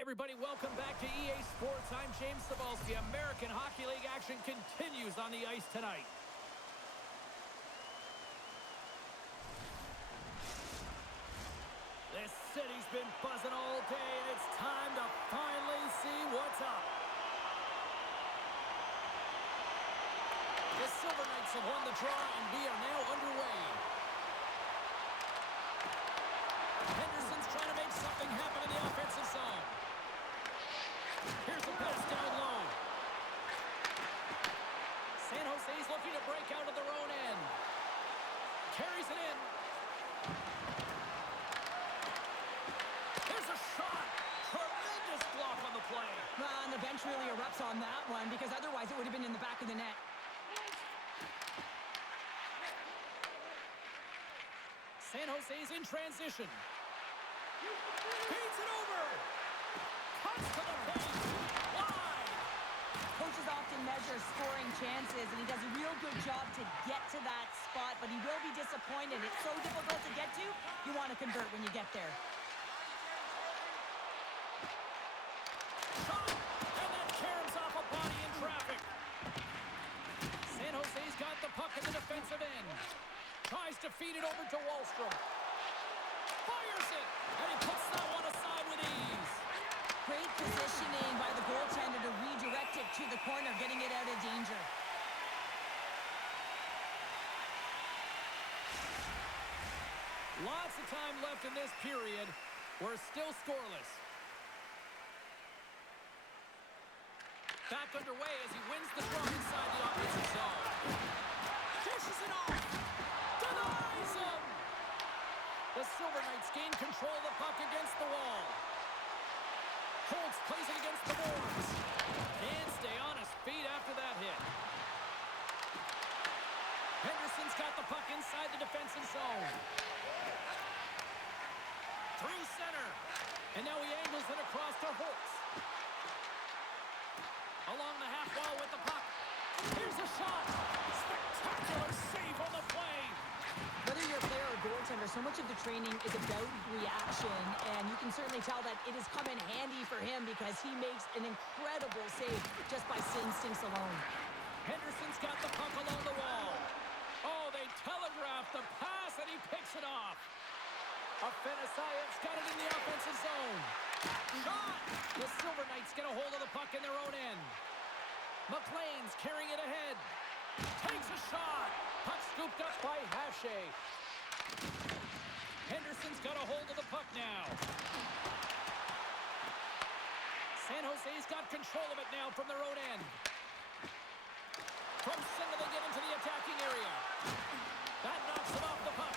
Hi, everybody. Welcome back to EA Sports. I'm James Cebulski. American Hockey League action continues on the ice tonight. This city's been buzzing all day, and it's time to finally see what's up. The Silver Knights have won the draw, and we are now underway. Henderson's trying to make something happen in the offensive zone. Here's a pass down low. San Jose's looking to break out of their own end. Carries it in. There's a shot. Tremendous block on the play. Well, and the bench really erupts on that one because otherwise it would have been in the back of the net. San Jose's in transition. Feeds it over. Cuts to the paint. Wide. Coaches often measure scoring chances, and he does a real good job to get to that spot, but he will be disappointed. It's so difficult to get to, you want to convert when you get there. Shot. And that caroms off a body in traffic. San Jose's got the puck in the defensive end. Tries to feed it over to Wallstrom. Fires it. And he puts that one aside with ease. Great positioning by the goaltender to redirect it to the corner, getting it out of danger. Lots of time left in this period. We're still scoreless. Back underway as he wins the draw inside the offensive zone. Dishes it off. Denies him. The Silver Knights gain control of the puck against the wall. Holtz plays it against the boards. Can't stay on his feet after that hit. Henderson's got the puck inside the defensive zone. Through center. And now he angles it across to Holtz. Along the half wall with the puck. Here's a shot. Spectacular save on the play. Whether you're a player or goaltender, so much of the training is about reaction, and you can certainly tell that it has come in handy for him because he makes an incredible save just by instincts alone. Henderson's got the puck along the wall. Oh, they telegraphed the pass, and he picks it off. Afenasayev's got it in the offensive zone. Shot! The Silver Knights get a hold of the puck in their own end. McLean's carrying it ahead. Takes a shot. Puck scooped up by Hache. Henderson's got a hold of the puck now. San Jose's got control of it now from their own end. From center they get into the attacking area. That knocks him off the puck.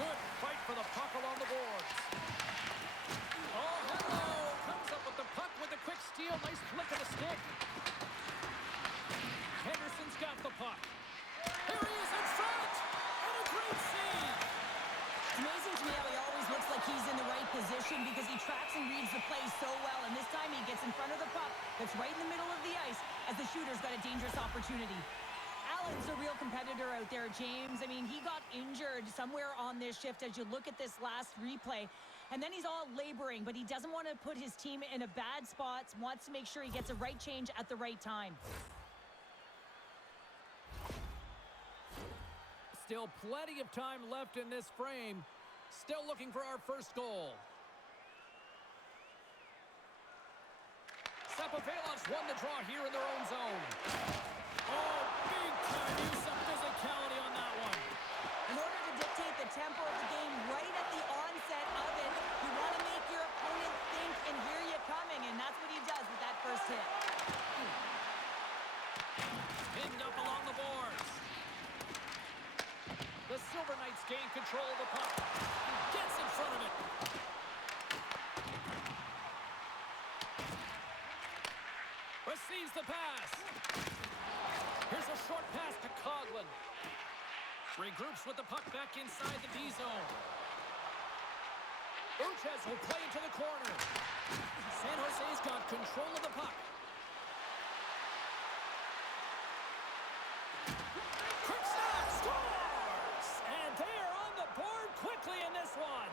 Good fight for the puck along the boards. Oh, hello! Comes up with the puck with a quick steal. Nice flick of the stick. Henderson's got the puck. Here he is in front! And a great save! It's amazing to me how he always looks like he's in the right position because he tracks and reads the play so well, and this time he gets in front of the puck that's right in the middle of the ice as the shooter's got a dangerous opportunity. Allen's a real competitor out there, James. I mean, he got injured somewhere on this shift as you look at this last replay. And then he's all laboring, but he doesn't want to put his team in a bad spot, wants to make sure he gets a right change at the right time. Still plenty of time left in this frame. Still looking for our first goal. Sapovailov's won the draw here in their own zone. Oh, big time use of physicality on that one. In order to dictate the tempo of the game right at the onset of it, you want to make your opponent think and hear you coming, and that's what he does with that first hit. Pinned up along the boards. The Silver Knights gain control of the puck. Gets in front of it. Receives the pass. Here's a short pass to Coughlin. Regroups with the puck back inside the D-zone. Uchez will play into the corner. San Jose's got control of the puck. Quick snap, scores! And they are on the board quickly in this one.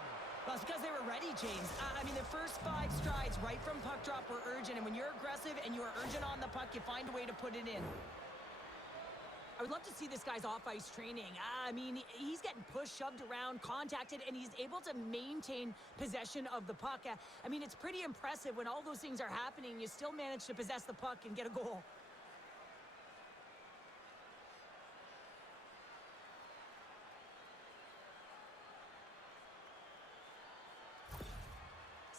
Well, it's because they were ready, James. I mean, the first 5 strides right from puck drop were urgent, and when you're aggressive and you're urgent on the puck, you find a way to put it in. I would love to see this guy's off-ice training. I mean, he's getting pushed, shoved around, contacted, and he's able to maintain possession of the puck. I mean, it's pretty impressive when all those things are happening, you still manage to possess the puck and get a goal.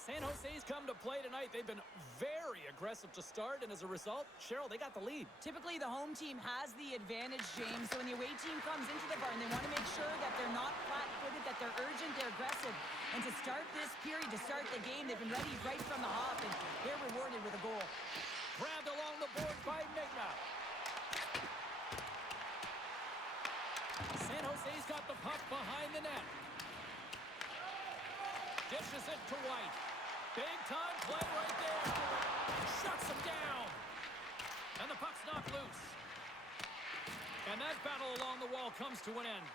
San Jose's come to play tonight. They've been very aggressive to start, and as a result, Cheryl, they got the lead. Typically, the home team has the advantage, James. So when the away team comes into the barn, they want to make sure that they're not flat-footed, that they're urgent, they're aggressive. And to start this period, to start the game, they've been ready right from the hop, and they're rewarded with a goal. Grabbed along the board by Migna. San Jose's got the puck behind the net. Dishes it to White. Big time play right there. Shuts him down. And the puck's knocked loose. And that battle along the wall comes to an end.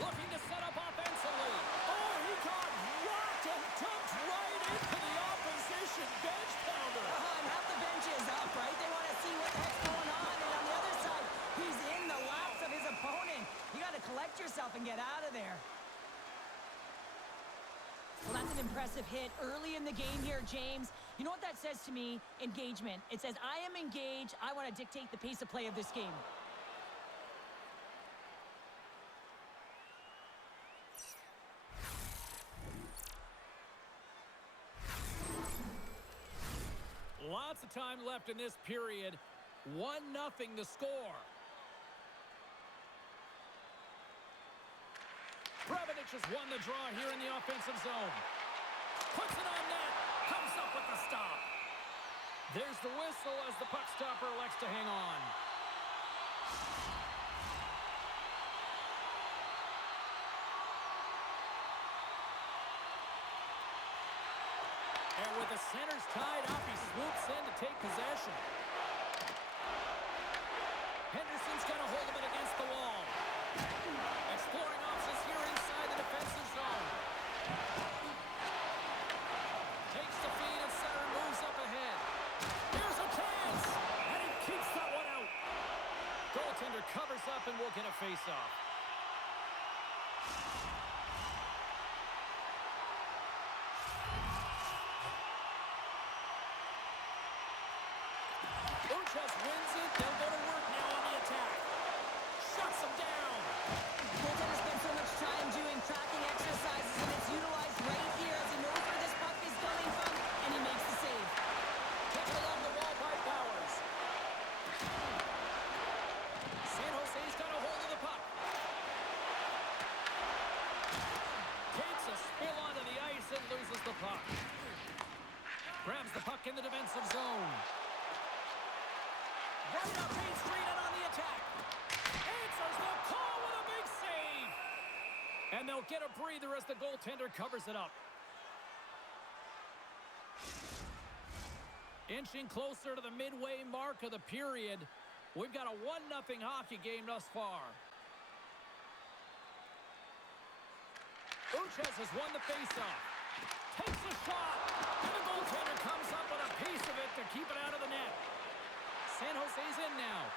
Looking to set up offensively. Oh, he got rocked and dumped right into the opposition bench pounder. And half the bench is up, right? They want to see what the heck's going on. And on the other side, he's in the laps of his opponent. You got to collect yourself and get out of there. Well, that's an impressive hit early in the game here, James. You know what that says to me? Engagement. It says, I am engaged. I want to dictate the pace of play of this game. Lots of time left in this period. 1-0 the score. Brevenich has won the draw here in the offensive zone. Puts it on net. Comes up with the stop. There's the whistle as the puck stopper elects to hang on. And with the centers tied up, he swoops in to take possession. Henderson's got a hold of it against the wall. Exploring options here inside the defensive zone. Takes the feed and center moves up ahead. Here's a chance! And he keeps that one out. Goaltender covers up and will get a face-off. Uchas wins it. They'll go to work now on the attack. Shuts him down. Goaltender spent so much time doing tracking exercises, and it's utilized right here as he knows where this puck is coming from, and he makes the save. Taken along the wall by Bowers. San Jose's got a hold of the puck. Takes a spill onto the ice and loses the puck. Grabs the puck in the defensive zone. Right up Main Street and on the attack. Answers the call with a big save. And they'll get a breather as the goaltender covers it up. Inching closer to the midway mark of the period. We've got a 1-0 hockey game thus far. Uchas has won the faceoff. Takes a shot. And the goaltender comes up with a piece of it to keep it out of the net. San Jose's in now.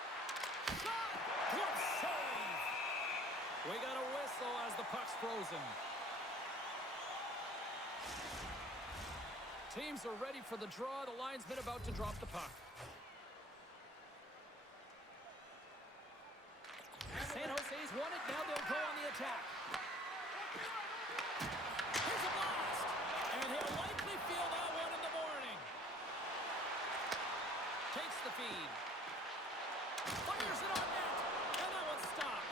Shot! Good save! We got a whistle as the puck's frozen. Teams are ready for the draw. The linesman about to drop the puck. San Jose's won it. Now they'll go on the attack. Here's a blast! And he'll likely feel that one in the morning. Takes the feed. Fires it on net. And that one's stopped.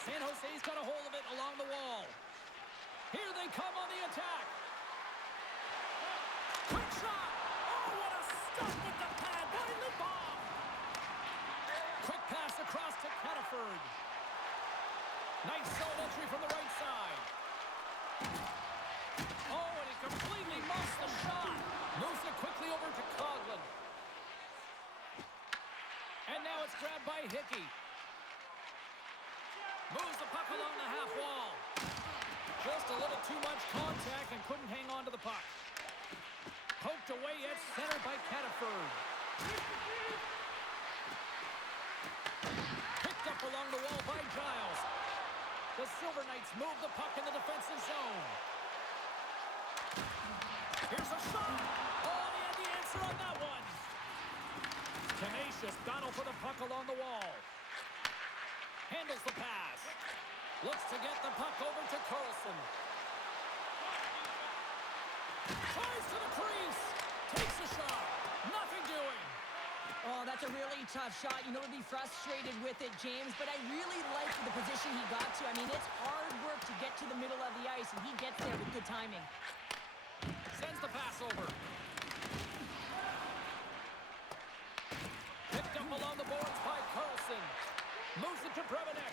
San Jose's got a hold of it along the wall. Here they come on the attack. Quick shot. Oh, what a stop with the pad by Lindbaum. Quick pass across to Kettiford. Nice zone entry from the right side. Oh, and he completely muffs the shot. Moves it quickly over to Coughlin. And now it's grabbed by Hickey. Moves the puck along the half wall. Just a little too much contact and couldn't hang on to the puck. Poked away at center by Cataford. Picked up along the wall by Giles. The Silver Knights move the puck in the defensive zone. Here's a shot. Oh, he had the answer on that one. Tenacious battle for the puck along the wall. Handles the pass. Looks to get the puck over to Carlson. Tries to the crease. Takes a shot. Nothing doing. Oh, that's a really tough shot. You know, to be frustrated with it, James, but I really like the position he got to. I mean, it's hard work to get to the middle of the ice, and he gets there with good timing. Sends the pass over. Picked up along the boards by Carlson. Moves it to Brebenek.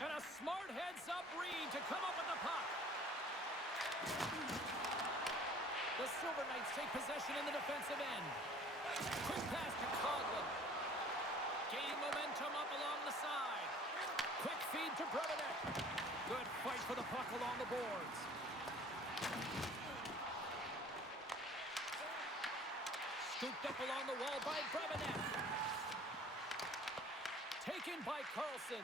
And a smart heads-up read to come up with the puck. The Silver Knights take possession in the defensive end. Quick pass to Coughlin. Gaining momentum up along the side. Quick feed to Brebenek. Good fight for the puck along the boards. Scooped up along the wall by Brebenek. Taken by Carlson.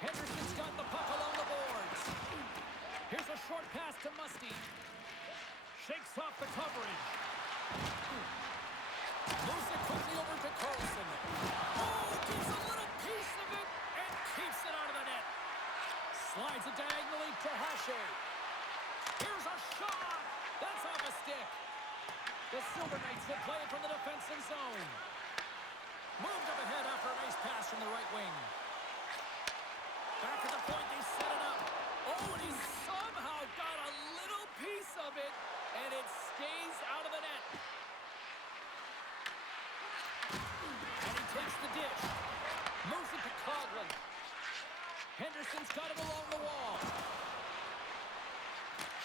Henderson's got the puck along the boards. Here's a short pass to Musty. Shakes off the coverage. Moves it quickly over to Carlson. Oh, gets a little piece of it and keeps it out of the net. Slides it diagonally to Hache. Here's a shot. That's off a stick. The Silver Knights will play it from the defensive zone. Moved up ahead after a nice pass from the right wing. Back at the point, they set it up. Oh, and he somehow got a little piece of it, and it stays out of the net. And he takes the dish. Moves it to Coughlin. Henderson's got it along the wall.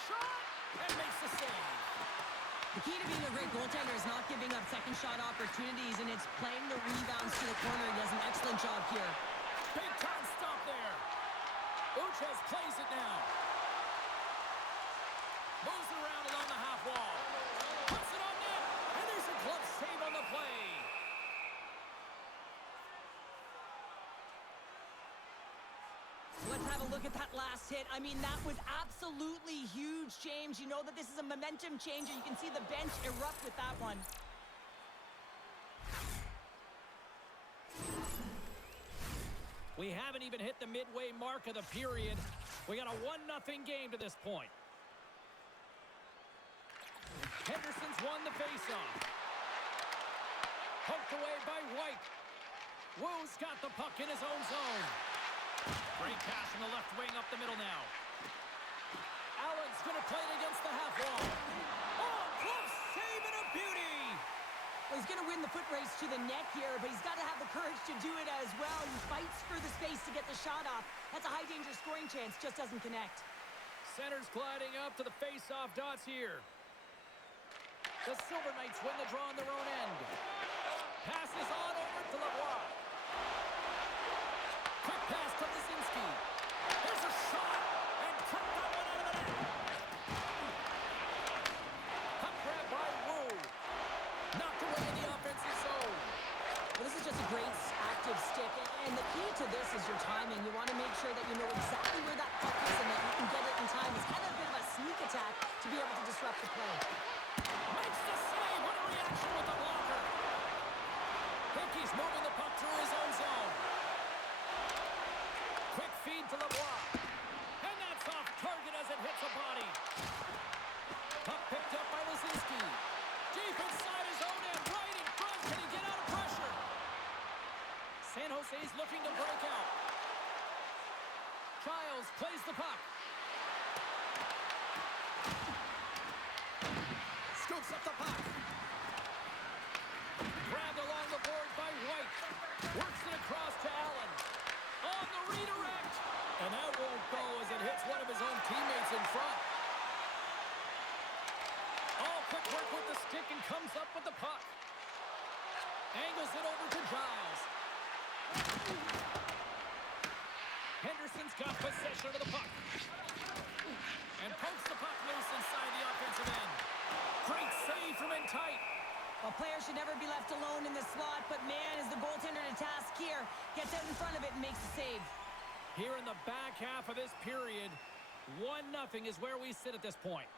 Shot! And makes the save. The key to being a great goaltender is not giving up second shot opportunities, and it's playing the rebounds to the corner. He does an excellent job here. Big time stop there. Uchas plays it now. Moves it around along the half wall. Puts it on net. And there's a glove save on the play. Let's have a look at that last hit. I mean, that was absolutely huge, James. You know that this is a momentum changer. You can see the bench erupt with that one. We haven't even hit the midway mark of the period. We got a 1-0 game to this point. Henderson's won the faceoff. Poked away by White. Wu's got the puck in his own zone. Great pass from the left wing up the middle now. Allen's going to play it against the half wall. Oh, close save and a beauty! Well, he's going to win the foot race to the net here, but he's got to have the courage to do it as well. He fights for the space to get the shot off. That's a high-danger scoring chance, just doesn't connect. Center's gliding up to the face-off dots here. The Silver Knights win the draw on their own end. Passes on over to Lavoie. Quick pass to Lisinski. There's a shot, and cut that one out of the net. Puck grab by Wu. Knocked away in the offensive zone. Well, this is just a great active stick, and the key to this is your timing. You want to make sure that you know exactly where that puck is and that you can get it in time. It's kind of a bit of a sneak attack to be able to disrupt the play. Makes the save. What a reaction with the blocker. Hickey's moving the puck through his own zone. Quick feed to Lavoie. And that's off target as it hits a body. Puck picked up by Lisinski. Deep inside his own end, right in front. Can he get out of pressure? San Jose's looking to break out. Giles plays the puck. Scoops up the puck. Grabbed along the board by White. Works it across to Allen. On the redirect. And that won't go as it hits one of his own teammates in front. All quick work with the stick and comes up with the puck. Angles it over to Giles. Henderson's got possession of the puck. And pokes the puck loose inside the offensive end. Great save from in tight. Well, players should never be left alone in the slot, but man, is the goaltender to task here. Gets out in front of it and makes the save. Here in the back half of this period, 1-0 is where we sit at this point.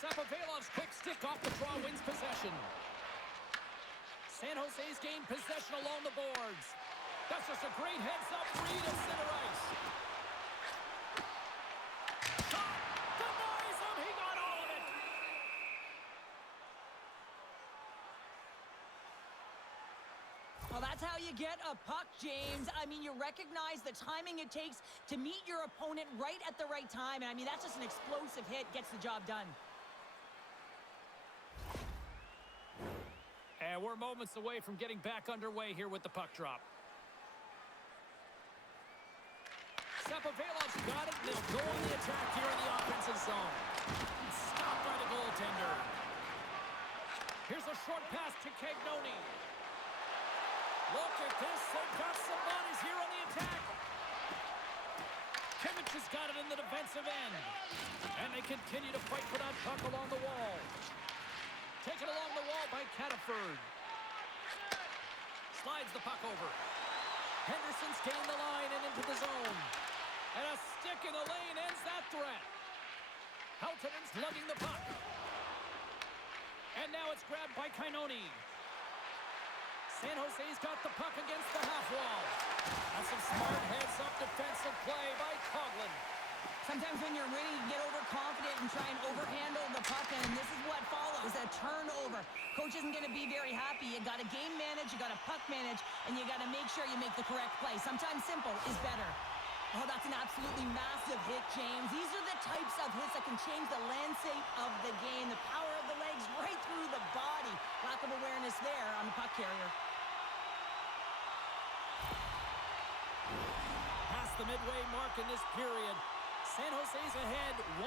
Sapovailov's quick stick off the draw wins possession. San Jose's gained possession along the boards. That's just a great heads-up read of center ice. Shot! Denies him! He got all of it! Well, that's how you get a puck, James. I mean, you recognize the timing it takes to meet your opponent right at the right time. And I mean, that's just an explosive hit, gets the job done. And we're moments away from getting back underway here with the puck drop. Sapovailov's got it. They'll go on the attack here in the offensive zone. Stopped by the goaltender. Here's a short pass to Cagnoni. Look at this. They've got some bodies here on the attack. Kimmich has got it in the defensive end. And they continue to fight for that puck along the wall. Taken along the wall by Cataford. Slides the puck over. Henderson's gained the line and into the zone. And a stick in the lane ends that threat. Haltonen's lugging the puck. And now it's grabbed by Cagnoni. San Jose's got the puck against the half wall. That's some smart heads-up defensive play by Coughlin. Sometimes when you're winning, you get overconfident and try and overhandle the puck, and this is what follows, a turnover. Coach isn't going to be very happy. You got to game manage, you got to puck manage, and you got to make sure you make the correct play. Sometimes simple is better. Oh, that's an absolutely massive hit, James. These are the types of hits that can change the landscape of the game. The power of the legs right through the body. Lack of awareness there on the puck carrier. Past the midway mark in this period. San Jose's ahead 1-0.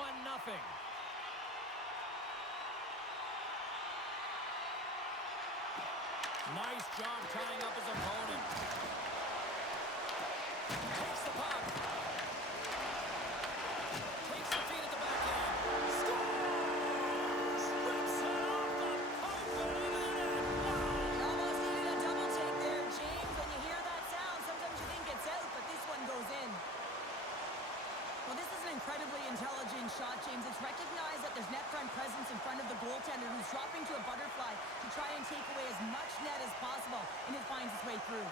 Nice job tying up his opponent. Takes the puck. Takes the feed at the back end. Scores! Rips it off the pipe and in it. You almost needed a double take there, James. When you hear that sound, sometimes you think it's out, but this one goes in. Well, this is an incredibly intelligent shot, James. It's recognized that there's net front presence in front of the goaltender who's dropping to a butterfly to try and take away as much net as possible, and it finds its way through.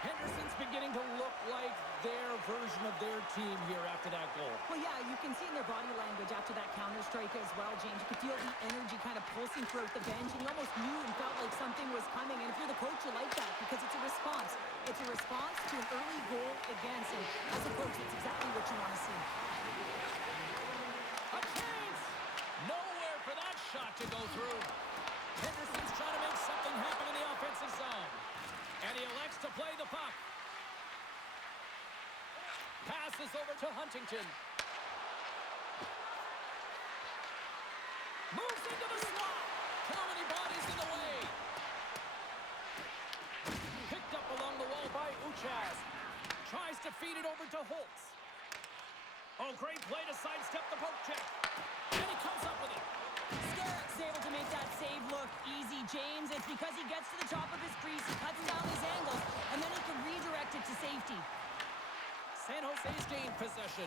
Henderson's beginning to look like their version of their team here after that goal. Well, yeah, you can see in their body language after that counter-strike as well, James. You could feel the energy kind of pulsing throughout the bench, and you almost knew and felt like something was coming. And if you're the coach, you like that because it's a response. It's a response to an early goal against, and as a coach, it's exactly what you want to see. A chance! Nowhere for that shot to go through. Henderson's trying to make something happen in the offensive zone. And he elects to play the puck. Passes over to Huntington. Moves into the slot. Too many bodies in the way. Picked up along the wall by Uchas. Tries to feed it over to Holtz. Oh, great play to sidestep the poke check. And he comes up with it. Skarrick's able to make that save look easy, James. It's because he gets to the top of his crease, he cuts down his angles, and then he can redirect it to safety. San Jose's gained possession.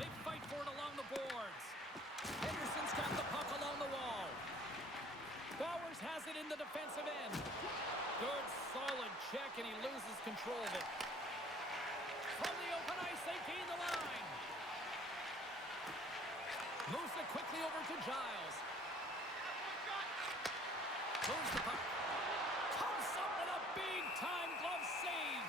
They fight for it along the boards. Henderson's got the puck along the wall. Bowers has it in the defensive end. Good, solid check, and he loses control of it. From the open ice, they gain the line. Moves it quickly over to Giles. Moves the puck. Comes up with a big-time glove save.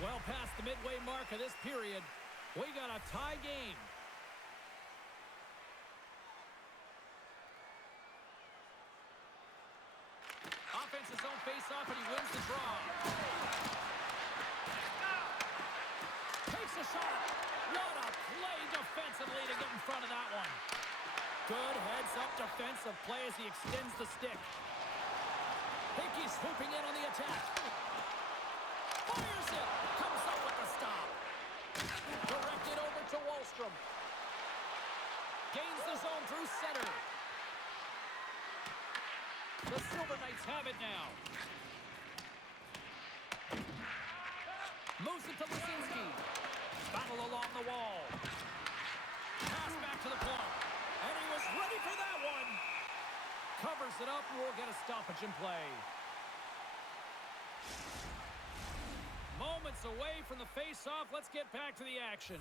Well past the midway mark of this period, we got a tie game. shot. What a play defensively to get in front of that one. Good heads-up defensive play as he extends the stick. Hickey swooping in on the attack. Fires it. Comes up with the stop. Directed over to Wahlstrom. Gains the zone through center. The Silver Knights have it now. Moves it to Lisinski. Battle along the wall. Pass back to the point. And he was ready for that one. Covers it up, and we'll get a stoppage in play. Moments away from the face-off. Let's get back to the action.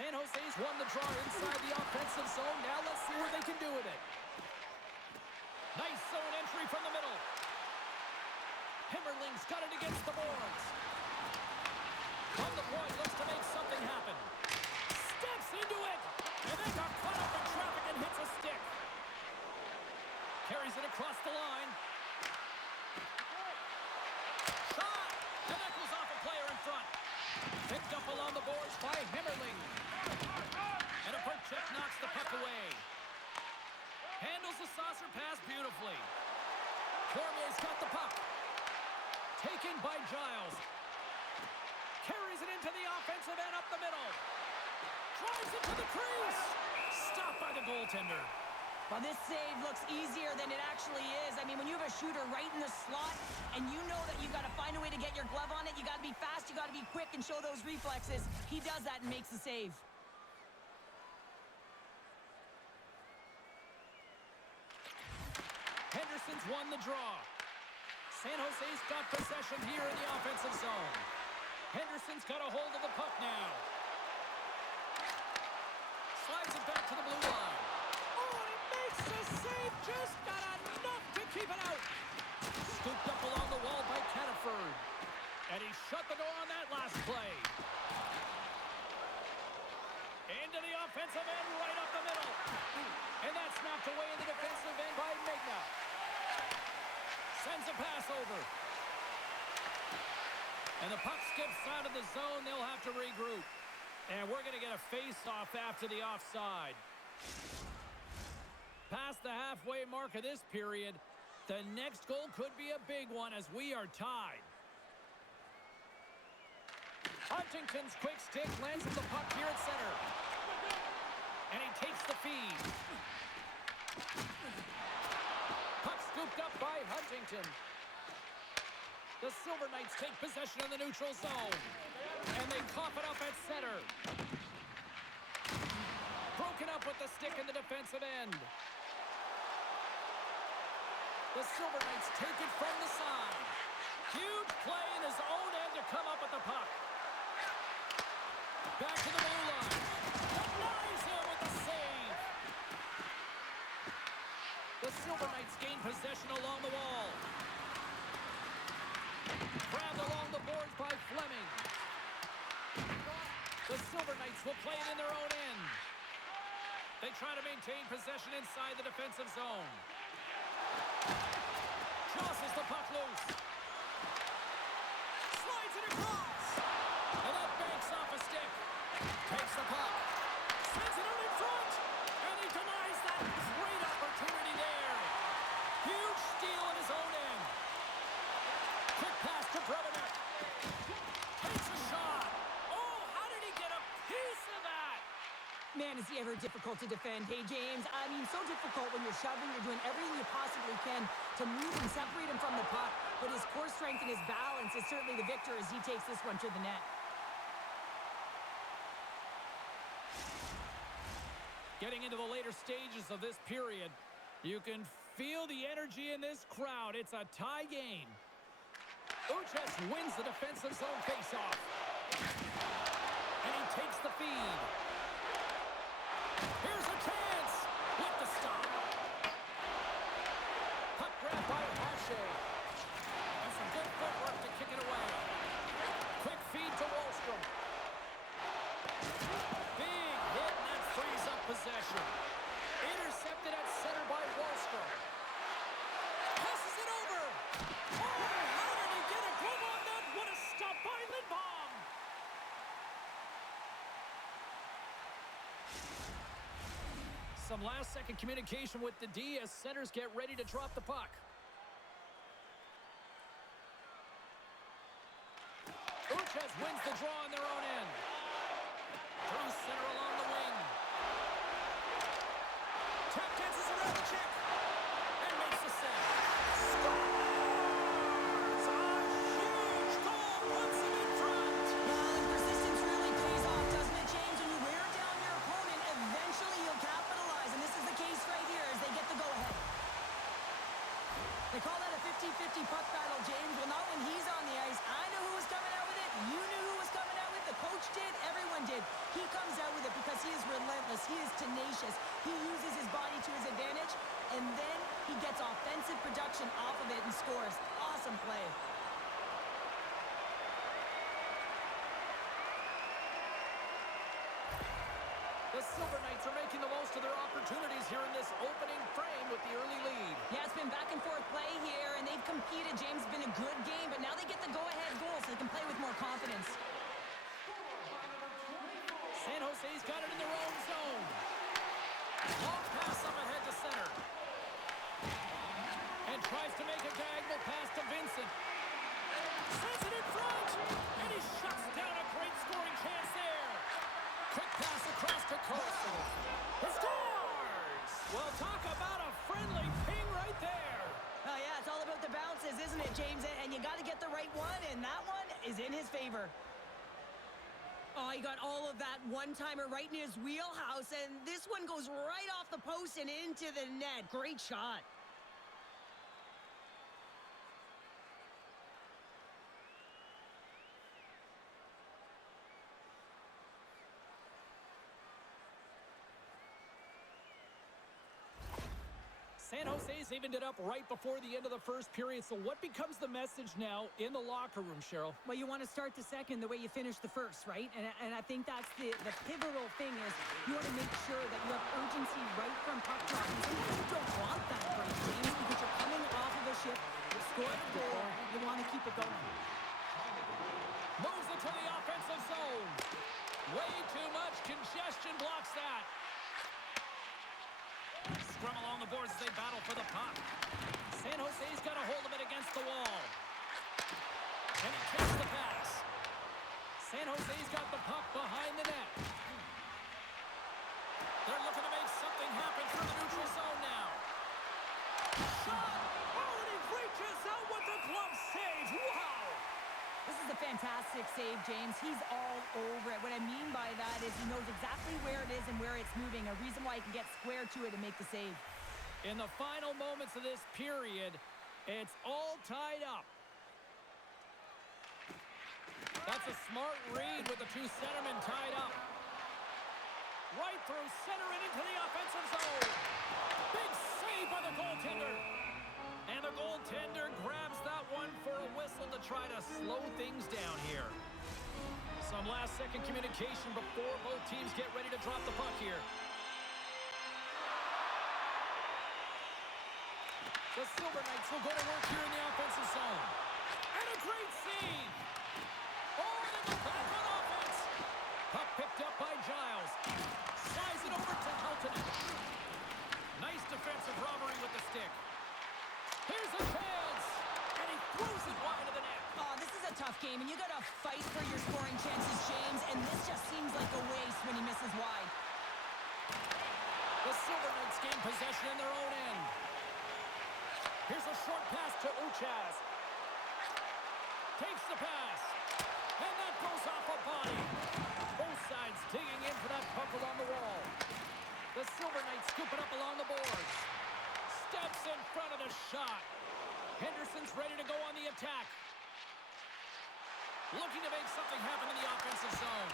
San Jose's won the draw inside the offensive zone. Now let's see what they can do with it. Nice zone entry from the middle. Himmerling's got it against the boards. On the point, looks to make something happen. Steps into it. And then got caught up in traffic and hits a stick. Carries it across the line. Shot! And that goes off a player in front. Picked up along the boards by Himmerling. And a poke check knocks the puck away. Handles the saucer pass beautifully. Cormier's got the puck. Taken by Giles. Carries it into the offensive end up the middle. Drives it to the crease. Stopped by the goaltender. Well, this save looks easier than it actually is. I mean, when you have a shooter right in the slot and you know that you've got to find a way to get your glove on it, you got to be fast, you got to be quick and show those reflexes. He does that and makes the save. Henderson's won the draw. San Jose's got possession here in the offensive zone. Henderson's got a hold of the puck now. Slides it back to the blue line. Oh, he makes the save. Just got enough to keep it out. Scooped up along the wall by Cataford. And he shut the door on that last play. Into the offensive end, right up the middle. And that's knocked away in the defensive end by Megna. Sends a pass over. And the puck skips out of the zone. They'll have to regroup. And we're going to get a face-off after the offside. Past the halfway mark of this period, the next goal could be a big one as we are tied. Huntington's quick stick lands the puck here at center. And he takes the feed. Puck scooped up by Huntington. The Silver Knights take possession of the neutral zone. And they cough it up at center. Broken up with the stick in the defensive end. The Silver Knights take it from the side. Huge play in his own end to come up with the puck. Back to the blue line. Denies him with the save. The Silver Knights gain possession along the wall. Grabbed along the boards by Fleming. The Silver Knights will play it in their own end. They try to maintain possession inside the defensive zone. Tosses the puck loose. Slides it across. And that banks off a stick. Takes the puck. Sends it out in front. And he denies that great opportunity there. Huge steal in his own end. Quick pass to Brevenet. Takes a shot. Oh, how did he get a piece of that? Man, is he ever difficult to defend. Hey, James, I mean, so difficult when you're shoving, you're doing everything you possibly can to move and separate him from the puck. But his core strength and his balance is certainly the victor as he takes this one to the net. Getting into the later stages of this period, you can feel the energy in this crowd. It's a tie game. Uches wins the defensive zone faceoff. And he takes the feed. Here's a chance with the stop. Puck grab by Hache. And some good footwork to kick it away. Quick feed to Wahlstrom. Big hit, and that frees up possession. Intercepted at center by Wahlstrom. Passes it over. Some last-second communication with the D as centers get ready to drop the puck. Uchas wins the draw on their own end. Through center along the wing. Tap dances around the check. And makes the save. Scores! A huge goal puts them in front. Well, and persistence really pays off, doesn't it, James? When you wear down your opponent, eventually you'll capitalize. And this is the case right here as they get the go-ahead. They call that a 50-50 puck battle, James. Well, not when he's on the ice. I know who was coming out with it. You knew who was coming out with it. The coach did. Everyone did. He comes out with it because he is relentless. He is tenacious. He uses his body to his advantage, and then he gets offensive production off of it and scores. Awesome play. The Silver Knights are making the most of their opportunities here in this opening frame with the early lead. Yeah, it's been back and forth play here, and they've competed. James, it's been a good game, but now they get the go-ahead goal so they can play with more confidence. San Jose's got it in their own zone. Long pass up ahead to center. And tries to make a diagonal pass to Vincent. Sends it in front. And he shuts down a great scoring chance there. Quick pass across to Corso. He scores! Well, talk about a friendly ping right there. Oh, yeah, it's all about the bounces, isn't it, James? And you got to get the right one, and that one is in his favor. Oh, he got all of that one-timer right in his wheelhouse, and this one goes right off the post and into the net. Great shot. San Jose's evened it up right before the end of the first period. So what becomes the message now in the locker room, Cheryl? Well, you want to start the second the way you finished the first, right? And I think that's the pivotal thing is you want to make sure that you have urgency right from puck drop. And sometimes you don't want that break, James, because you're coming off of a shift. You scored a goal. You want to keep it going. Moves it to the offensive zone. Way too much congestion blocks that. Scrum along the boards as they battle for the puck. San Jose's got a hold of it against the wall. And he takes the pass. San Jose's got the puck behind the net. They're looking to make something happen through the neutral zone now. Shot! Oh, and he reaches out with the glove save. Wow! This is a fantastic save, James. He's all over it. What I mean by that is he knows exactly where it is and where it's moving. A reason why he can get square to it and make the save. In the final moments of this period, it's all tied up. That's a smart read with the two centermen tied up. Right through center and into the offensive zone. Big save by the goaltender. And the goaltender grabs that one for a whistle to try to slow things down here. Some last-second communication before both teams get ready to drop the puck here. The Silver Knights will go to work here in the offensive zone. And a great save! Oh, and then the back on offense! Puck picked up by Giles. Slides it over to Helton. Nice defensive robbery with the stick. Here's a chance! And he throws it wide of the net. Oh, this is a tough game, and you got to fight for your scoring chances, James, and this just seems like a waste when he misses wide. The Silver Knights gain possession in their own end. Here's a short pass to Uchas. Takes the pass. And that goes off a body. Both sides digging in for that puck along the wall. The Silver Knights scoop it up along the boards. Steps in front of the shot. Henderson's ready to go on the attack. Looking to make something happen in the offensive zone.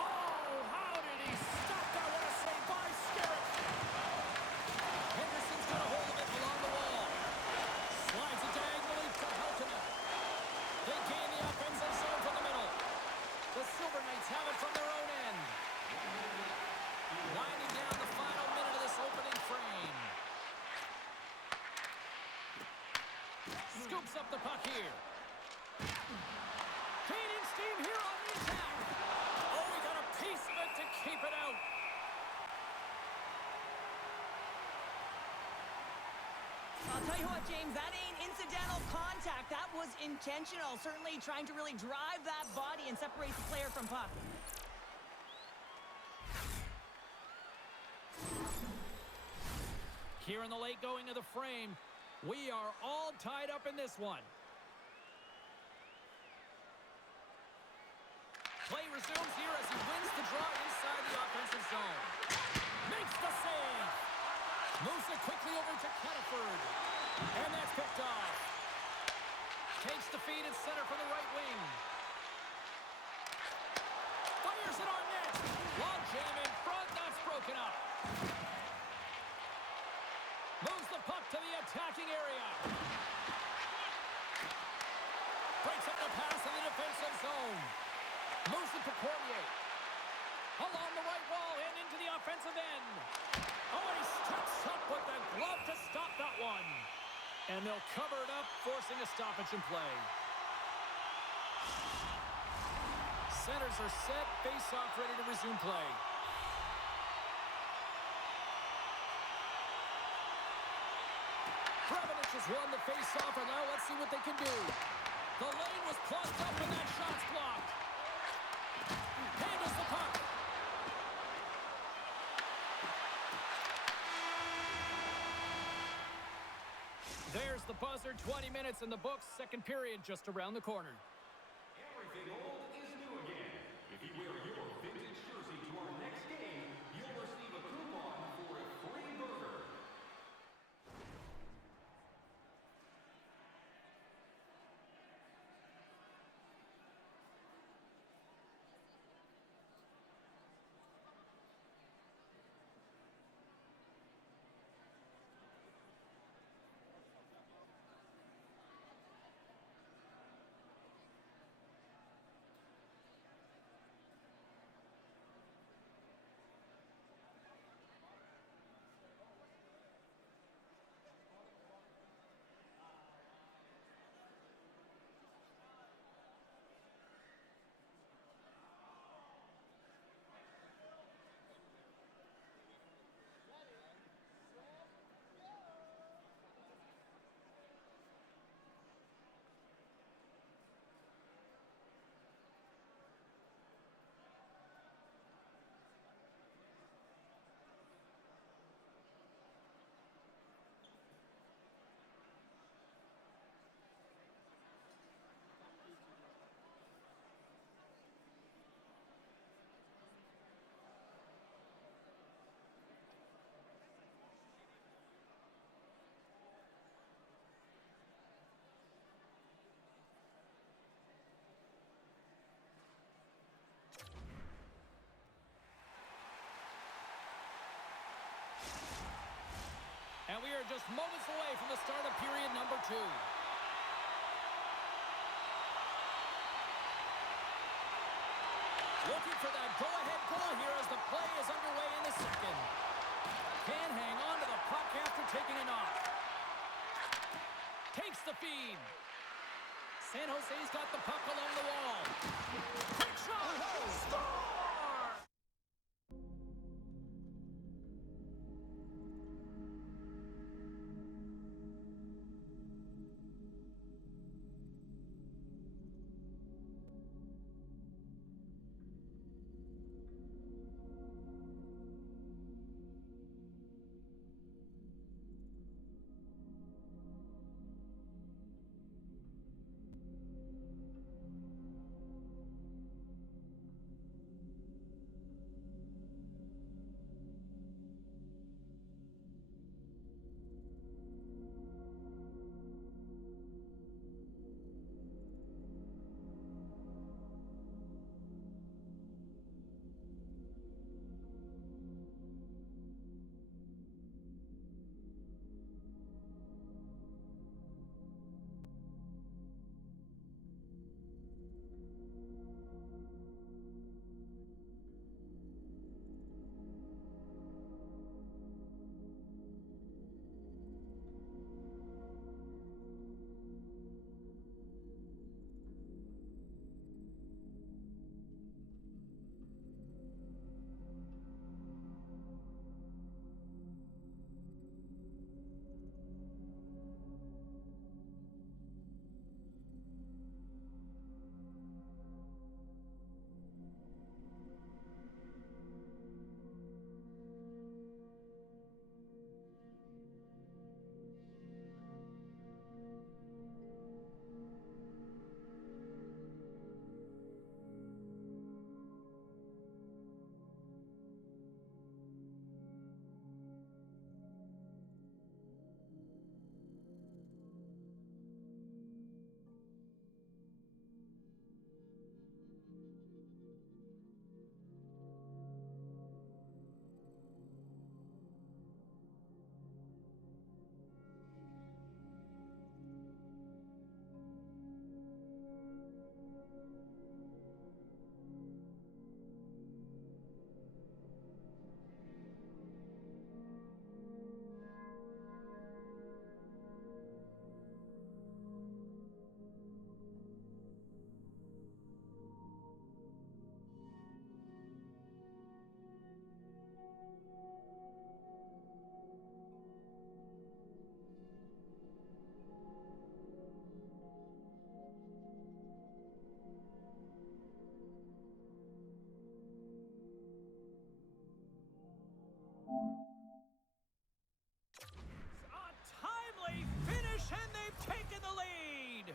Oh, how did he stop that? What a save by Skerritt. Henderson's got a hold of it along the wall. Slides it diagonally to Helton. They gain the offensive zone from the middle. The Silver Knights have it from their own end. Winding down the final minute of this opening frame. Scoops up the puck here. Gaining steam here on the attack. Oh, we got a piece of it to keep it out. Tell you what, James, that ain't incidental contact. That was intentional. Certainly trying to really drive that body and separate the player from puck. Here in the late going of the frame, we are all tied up in this one. Play resumes here as he wins the draw inside the offensive zone. Makes the save. Moves it quickly over to Kettiford. And that's picked off. Takes the feed at center from the right wing. Fires it on net. Long jam in front. That's broken up. Moves the puck to the attacking area. Breaks up the pass in the defensive zone. Moves it to Cormier. Along the right wall and into the offensive end. Oh, and he steps up with the glove to stop that one. And they'll cover it up, forcing a stoppage in play. Centers are set, face-off ready to resume play. Prevenich has won the face-off, and now let's see what they can do. The lane was plugged up, and that shot's blocked. Handles the puck. There's the buzzer. 20 minutes in the books. Second period just around the corner. Everything old is new again. If you wear your vintage jersey to our next game, you'll receive a coupon for a free burger. And we are just moments away from the start of period number 2. Looking for that go-ahead goal here as the play is underway in the second. Can hang on to the puck after taking a knock. Takes the feed. San Jose's got the puck along the wall. Quick shot! Score!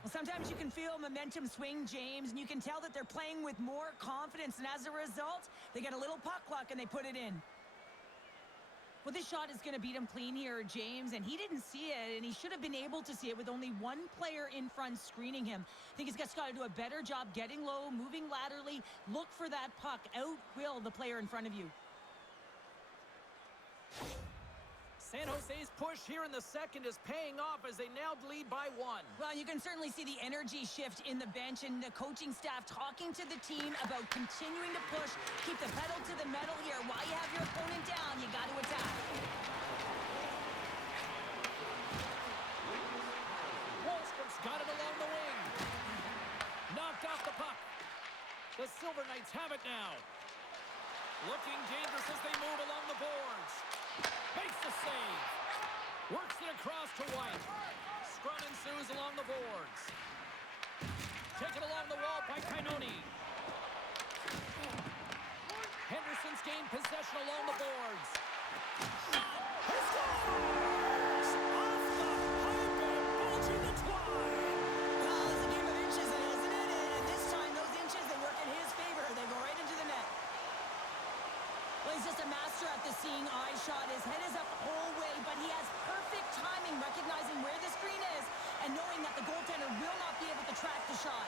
Well, sometimes you can feel momentum swing, James, and you can tell that they're playing with more confidence, and as a result, they get a little puck luck and they put it in. Well, this shot is going to beat him clean here, James, and he didn't see it, and he should have been able to see it with only one player in front screening him. I think he's got to do a better job getting low, moving laterally. Look for that puck. Out-will the player in front of you. San Jose's push here in the second is paying off as they now lead by 1. Well, you can certainly see the energy shift in the bench and the coaching staff talking to the team about continuing to push, keep the pedal to the metal here. While you have your opponent down, you got to attack. Wallstrom's got it along the wing. Knocked off the puck. The Silver Knights have it now. Looking dangerous as they move along the boards. Makes the save. Works it across to White. Scrum ensues along the boards. Taken along the wall by Kainoni. Henderson's gained possession along the boards. He scores! Off the pipe and bulging the twine. Well, it's a game of inches, isn't it? And this time, those inches, they work in his favor. They go right into the net. Well, he's just a master at the seeing eye shot. His head is up the whole way, but he has perfect timing, recognizing where the screen is and knowing that the goaltender will not be able to track the shot.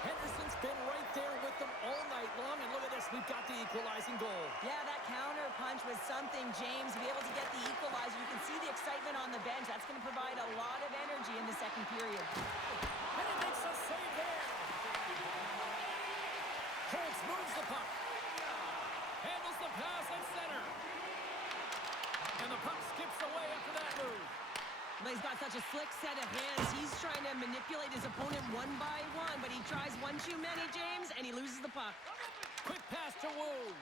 Henderson's been right there with them all night long, and look at this, we've got the equalizing goal. Yeah, that counter punch was something, James. To be able to get the equalizer, you can see the excitement on the bench. That's going to provide a lot of energy in the second period. And he makes a save there. Holtz moves the puck. Handles the pass at center. And the puck skips away after that move. But he's got such a slick set of hands. He's trying to manipulate his opponent one by one, but he tries one too many, James, and he loses the puck. Quick pass to Wu.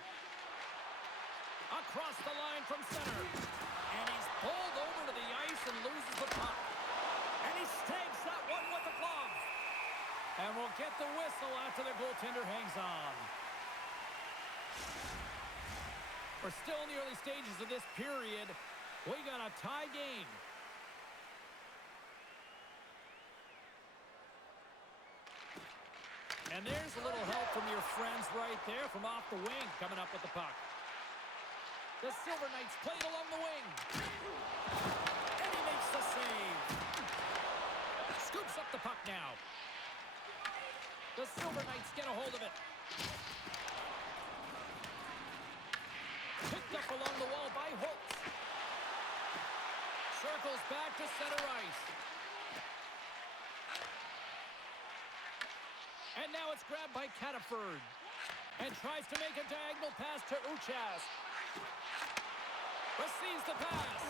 Across the line from center. And he's pulled over to the ice and loses the puck. And he snags that one with the glove. And we'll get the whistle after the goaltender hangs on. We're still in the early stages of this period. We got a tie game. And there's a little help from your friends right there from off the wing coming up with the puck. The Silver Knights played along the wing. And he makes the save. Scoops up the puck now. The Silver Knights get a hold of it. Picked up along the wall by Holtz. Circles back to center ice. And now it's grabbed by Cataford. And tries to make a diagonal pass to Uchas. Receives the pass.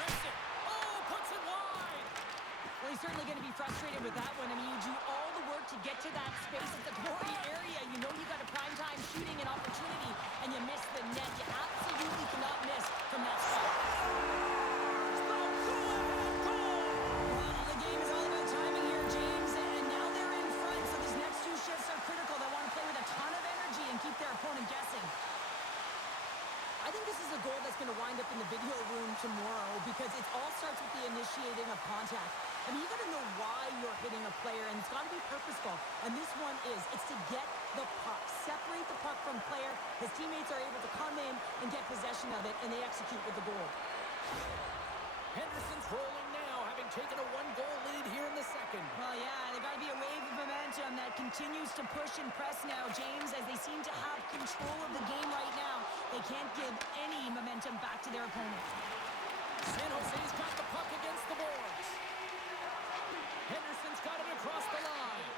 Rips it. Oh, puts it wide. Well, he's certainly going to be frustrated with that one. I mean, you do all the work to get to that space at the glory area. You know you got a primetime shooting and opportunity, and you miss the net. You absolutely cannot miss from that spot. Goal that's going to wind up in the video room tomorrow because it all starts with the initiating of contact. I mean, you got to know why you're hitting a player, and it's got to be purposeful. And this one is. It's to get the puck, separate the puck from player. His teammates are able to come in and get possession of it, and they execute with the goal. Henderson's rolling now, having taken a one-goal lead here in the second. Well, yeah, there's got to be a wave of momentum that continues to push and press now, James, as they seem to have control of the game right now. They can't give any momentum back to their opponent. San Jose's got the puck against the boards. Henderson's got it across the line.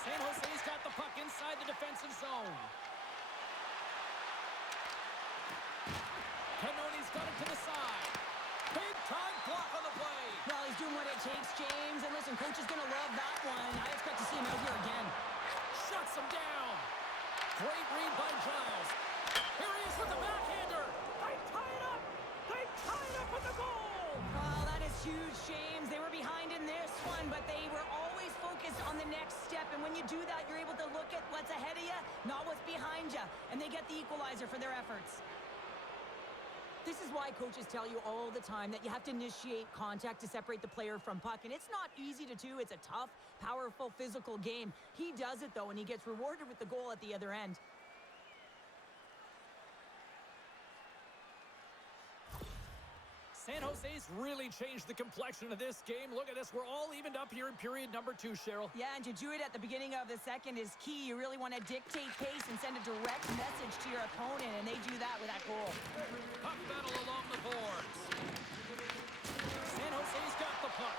San Jose's got the puck inside the defensive zone. Cannoni's got it to the side. Big time block on the play. Well, he's doing what it takes, James. And listen, coach is going to love that one. I expect to see him out here again. Shuts him down. Great read by Giles. Here he is with the backhander. They tie it up. They tie it up with the goal. Oh, that is huge, James. They were behind in this one, but they were all focus on the next step. And when you do that, you're able to look at what's ahead of you, not what's behind you. And they get the equalizer for their efforts. This is why coaches tell you all the time that you have to initiate contact to separate the player from puck. And it's not easy to do. It's a tough, powerful, physical game. He does it, though, and he gets rewarded with the goal at the other end. San Jose's really changed the complexion of this game. Look at this. We're all evened up here in period number 2, Cheryl. Yeah, and to do it at the beginning of the second is key. You really want to dictate pace and send a direct message to your opponent, and they do that with that goal. Puck battle along the boards. San Jose's got the puck.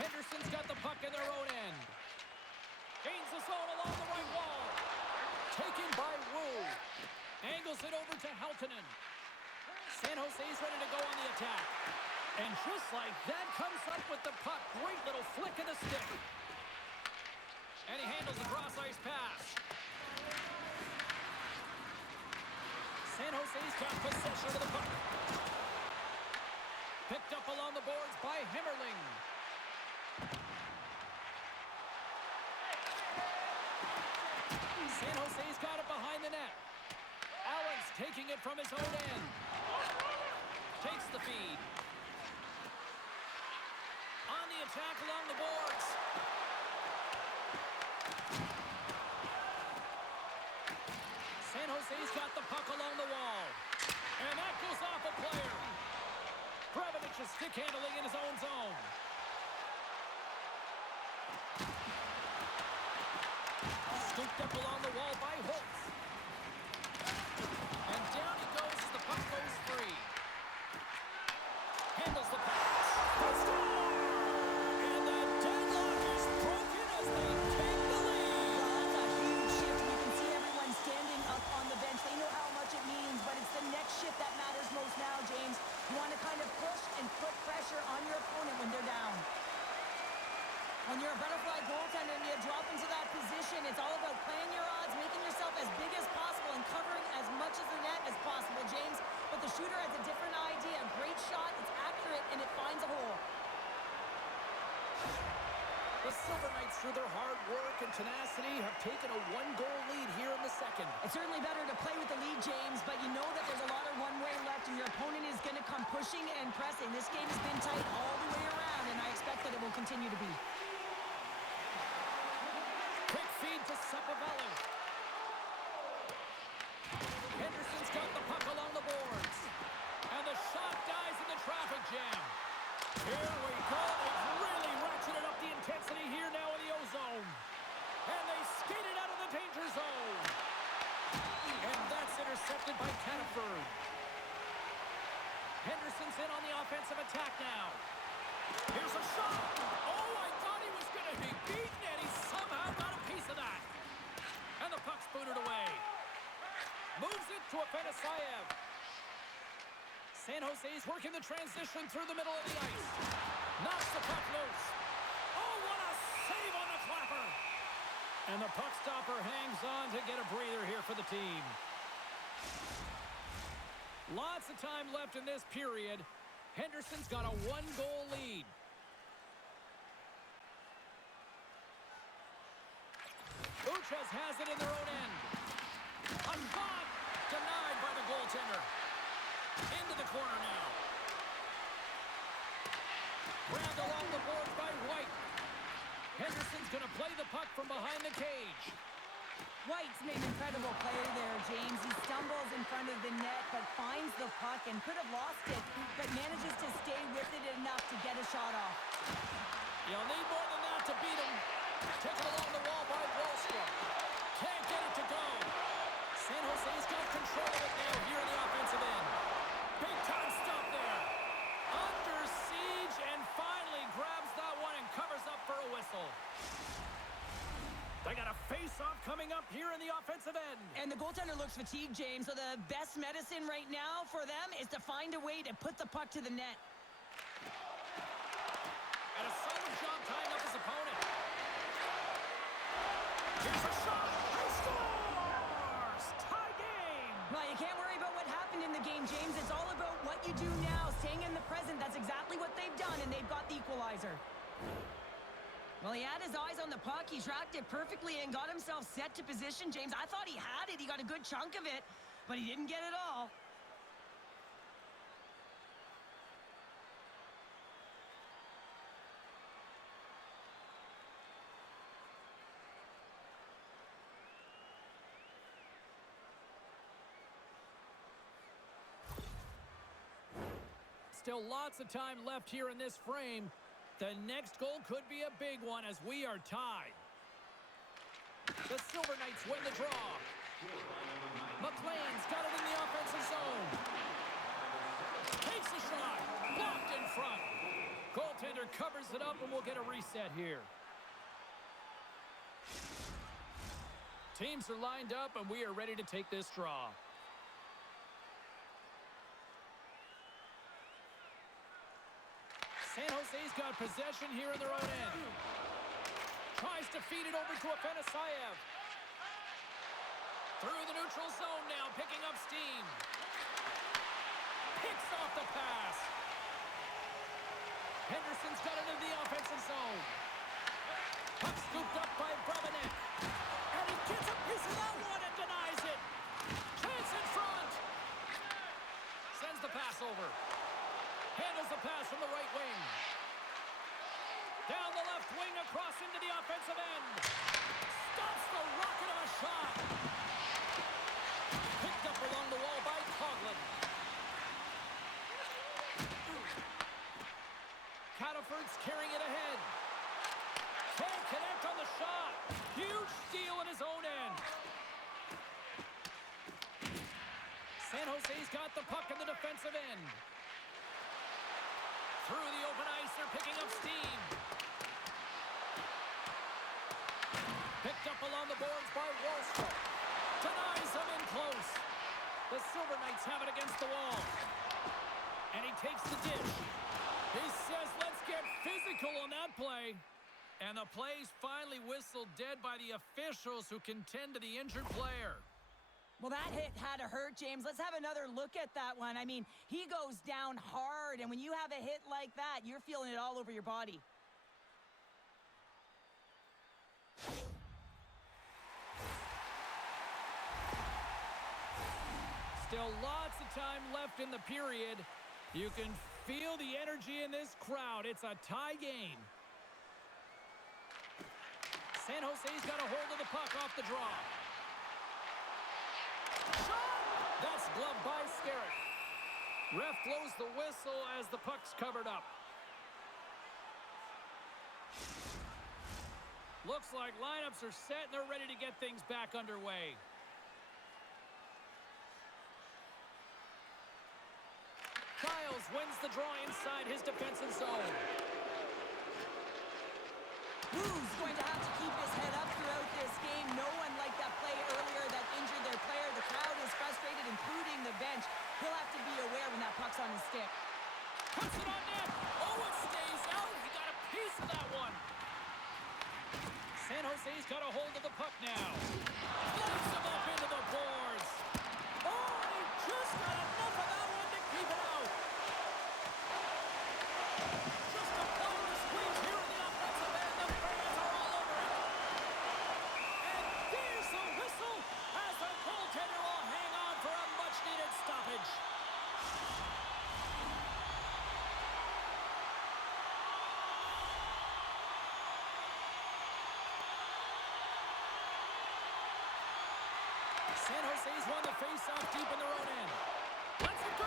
Henderson's got the puck in their own end. Gains the zone along the right wall. Taken by Wu. Angles it over to Heltonen. San Jose's ready to go on the attack. And just like that, comes up with the puck. Great little flick of the stick. And he handles the cross-ice pass. San Jose's got possession of the puck. Picked up along the boards by Hemmerling. San Jose's got it behind the net. Allen's taking it from his own end. Takes the feed. On the attack along the boards. San Jose's got the puck along the wall. And that goes off a player. Gravich's stick handling in his own zone. Scooped up along the wall by Holtz. And down he goes as the puck goes free. Handles the pass. And the deadlock is broken as they take the lead. Well, that's a huge shift. You can see everyone standing up on the bench. They know how much it means, but it's the next shift that matters most now, James. You want to kind of push and put pressure on your opponent when they're down. When you're a butterfly goaltender and you drop into that position, it's all about playing your odds, making yourself as big as possible, and covering as much of the net as possible, James. But the shooter has a different idea. A great shot, it's accurate, and it finds a hole. The Silver Knights, through their hard work and tenacity, have taken a one-goal lead here in the second. It's certainly better to play with the lead, James, but you know that there's a lot of one-way left, and your opponent is going to come pushing and pressing. This game has been tight all the way around, and I expect that it will continue to be. Quick feed to Sapovali. Henderson's got the puck along the boards. And the shot dies in the traffic jam. Here we go. They've really ratcheted up the intensity here now in the O-zone. And they skated out of the danger zone. And that's intercepted by Caniford. Henderson's in on the offensive attack now. Here's a shot. Oh, I thought he was going to be beaten, and he somehow got a piece of that. And the puck's booted away. Moves it to Afanasayev. San Jose's working the transition through the middle of the ice. Knocks the puck loose. Oh, what a save on the clapper. And the puck stopper hangs on to get a breather here for the team. Lots of time left in this period. Henderson's got a one-goal lead. Uchas has it in their own end. A shot denied by the goaltender. Into the corner now. Grabbed along the boards by White. Henderson's going to play the puck from behind the cage. White's made an incredible play there, James. He stumbles in front of the net, but finds the puck and could have lost it, but manages to stay with it enough to get a shot off. You'll need more than that to beat him. Taken along the wall by Wallstrom. Can't get it to go. San Jose's got control of it now here in the offensive end. Big time stop there. Under siege and finally grabs that one and covers up for a whistle. They got a face-off coming up here in the offensive end. And the goaltender looks fatigued, James, so the best medicine right now for them is to find a way to put the puck to the net. And a solid job tying up his opponent. Here's a shot. He scores! Tie game! Well, you can't worry about what happened in the game, James. It's all about what you do now. Stay staying in the present. That's exactly what they've done, and they've got the equalizer. Well, he had his eyes on the puck. He tracked it perfectly and got himself set to position, James. I thought he had it. He got a good chunk of it, but he didn't get it all. Still lots of time left here in this frame. The next goal could be a big one as we are tied. The Silver Knights win the draw. McLean's got it in the offensive zone. Takes a shot. Blocked in front. Goaltender covers it up, and we'll get a reset here. Teams are lined up, and we are ready to take this draw. San Jose's got possession here in their own end. Tries to feed it over to Afanasayev. Through the neutral zone now, picking up steam. Picks off the pass. Henderson's got it in the offensive zone. Puck scooped up by Brabenec. And he gets a piece of that one and denies it. Chance in front. Sends the pass over. Handles the pass from the right wing. Down the left wing, across into the offensive end. Stops the rocket of a shot. Picked up along the wall by Coughlin. Cataford's carrying it ahead. Can't connect on the shot. Huge steal in his own end. San Jose's got the puck in the defensive end. Through the open ice, they're picking up steam. Picked up along the boards by Wallstrom. Denies them in close. The Silver Knights have it against the wall. And he takes the dish. He says, let's get physical on that play. And the play's finally whistled dead by the officials who can tend to the injured player. Well, that hit had to hurt, James. Let's have another look at that one. I mean, he goes down hard, and when you have a hit like that, you're feeling it all over your body. Still lots of time left in the period. You can feel the energy in this crowd. It's a tie game. San Jose's got a hold of the puck off the draw. Shot! That's gloved by Skerritt. Ref blows the whistle as the puck's covered up. Looks like lineups are set and they're ready to get things back underway. Kyles wins the draw inside his defensive zone. Who's going to have to keep his head up throughout this game? No one like that play earlier that injured their player. The crowd is frustrated, including the bench. He'll have to be aware when that puck's on his stick. Puts it on net. Oh, it stays out. He got a piece of that one. San Jose's got a hold of the puck now. Floats him up into the boards. Oh, he just got enough of that one to keep it out. Just a blow to squeeze here in the offensive end. The fans are all over it. And there's the whistle as the goaltender will hang on for a much-needed stoppage. San Jose's won the face-off deep in their own end. Let's it go!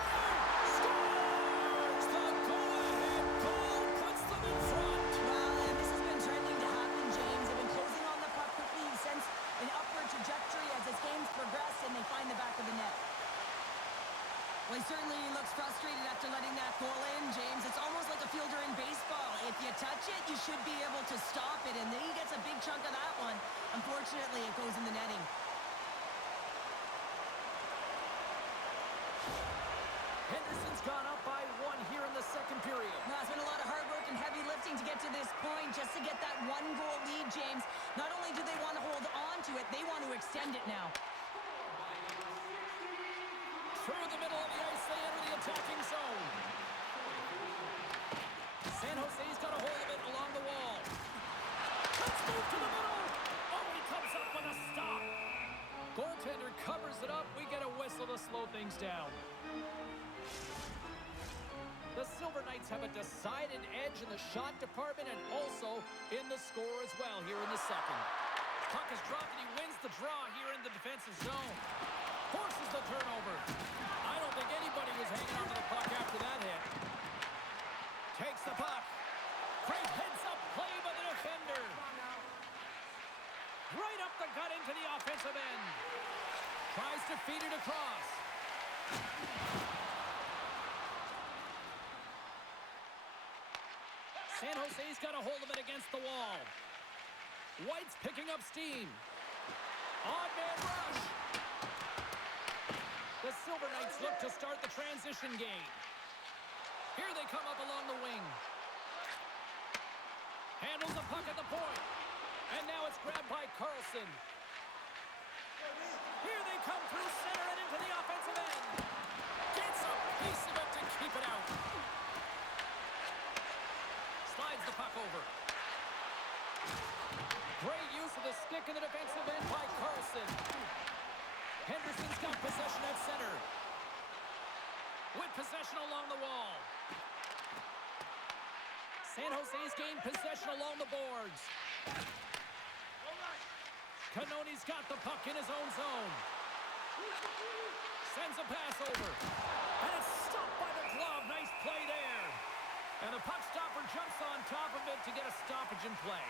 Scores! The go-ahead goal puts them in front. Well, and this has been trending to happen, James. They've been closing on the puck quickly since an upward trajectory as this game's progressed, and they find the back of the net. Well, he certainly looks frustrated after letting that goal in, James. It's almost like a fielder in baseball. If you touch it, you should be able to stop it, and then he gets a big chunk of that one. Unfortunately, it goes in the netting. Henderson's gone up by one here in the second period. Well, it's been a lot of hard work and heavy lifting to get to this point, just to get that one-goal lead, James. Not only do they want to hold on to it, they want to extend it now. Through the middle of the ice, they enter the attacking zone. it up. We get a whistle to slow things down. The Silver Knights have a decided edge in the shot department and also in the score as well here in the second. Puck is dropped and he wins the draw here in the defensive zone. Forces the turnover. I don't think anybody was hanging on to the puck after that hit. Takes the puck. Great heads-up play by the defender. Right up the gut into the offensive end. Tries to feed it across. San Jose's got a hold of it against the wall. White's picking up steam. Odd man rush. The Silver Knights look to start the transition game. Here they come up along the wing. Handles the puck at the point. And now it's grabbed by Carlson. Here they come through center and into the offensive end. Gets a piece of it to keep it out. Slides the puck over. Great use of the stick in the defensive end by Carlson. Henderson's got possession at center. With possession along the wall. San Jose's gained possession along the boards. Cannoni's got the puck in his own zone. Sends a pass over. And it's stopped by the glove. Nice play there. And the puck stopper jumps on top of it to get a stoppage in play.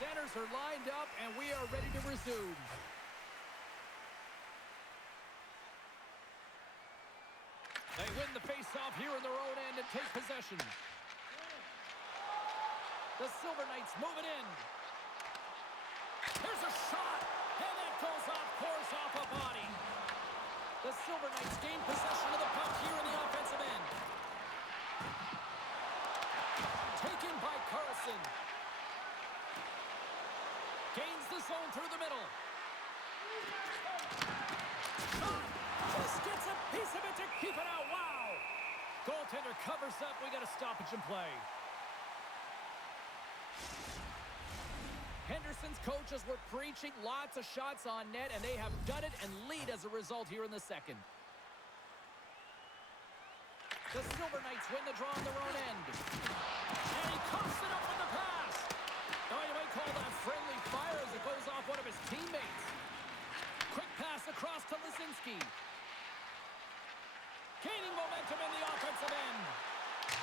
Centers are lined up, and we are ready to resume. They win the face-off here in their own end and take possession. The Silver Knights move it in. Here's a shot, and that goes off course off a body. The Silver Knights gain possession of the puck here in the offensive end. Taken by Carlson. Gains the zone through the middle. Shot! Just gets a piece of it to keep it out. Wow! Goaltender covers up. We got a stoppage in play. Henderson's coaches were preaching lots of shots on net, and they have done it and lead as a result here in the second. The Silver Knights win the draw on their own end. And he coughs it up with the pass. Now you might call that friendly fire as it goes off one of his teammates. Quick pass across to Lisinski. Gaining momentum in the offensive end.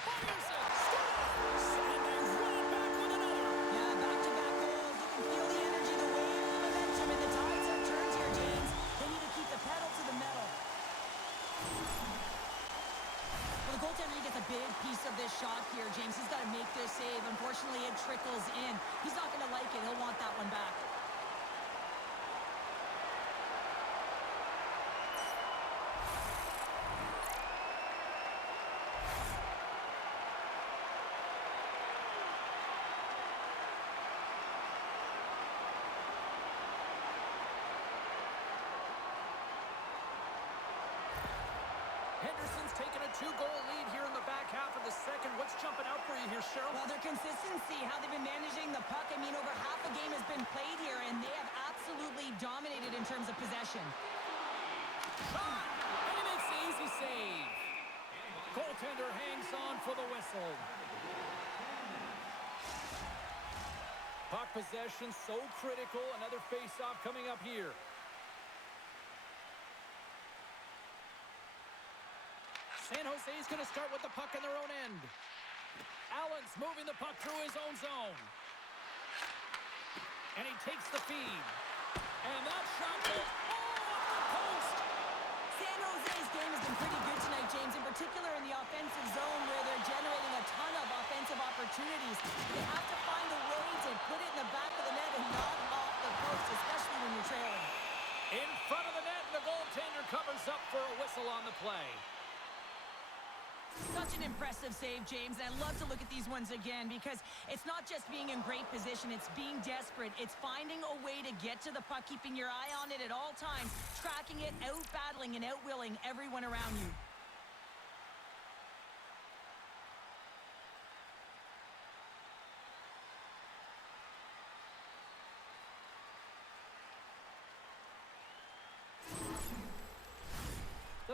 Fires it. Scores! And they run it back with another. Yeah, back-to-back goals. You can feel the energy, the wave, the momentum, and the tides have turned here, James. They need to keep the pedal to the metal. Well, the goaltender gets a big piece of this shot here, James. He's got to make this save. Unfortunately, it trickles in. He's not going to like it. He'll want that one back. Henderson's taken a 2-goal lead here in the back half of the second. What's jumping out for you here, Cheryl? Well, their consistency, how they've been managing the puck. I mean, over half a game has been played here, and they have absolutely dominated in terms of possession. Shot! And he makes the easy save. Goaltender hangs on for the whistle. Puck possession so critical. Another face-off coming up here. San Jose's going to start with the puck in their own end. Allen's moving the puck through his own zone. And he takes the feed. And that shot goes off the post. San Jose's game has been pretty good tonight, James, in particular in the offensive zone where they're generating a ton of offensive opportunities. They have to find a way to put it in the back of the net and not off the post, especially when you're trailing. In front of the net, and the goaltender covers up for a whistle on the play. Such an impressive save, James. I love to look at these ones again because it's not just being in great position. It's being desperate. It's finding a way to get to the puck, keeping your eye on it at all times, tracking it, out-battling and out-willing everyone around you.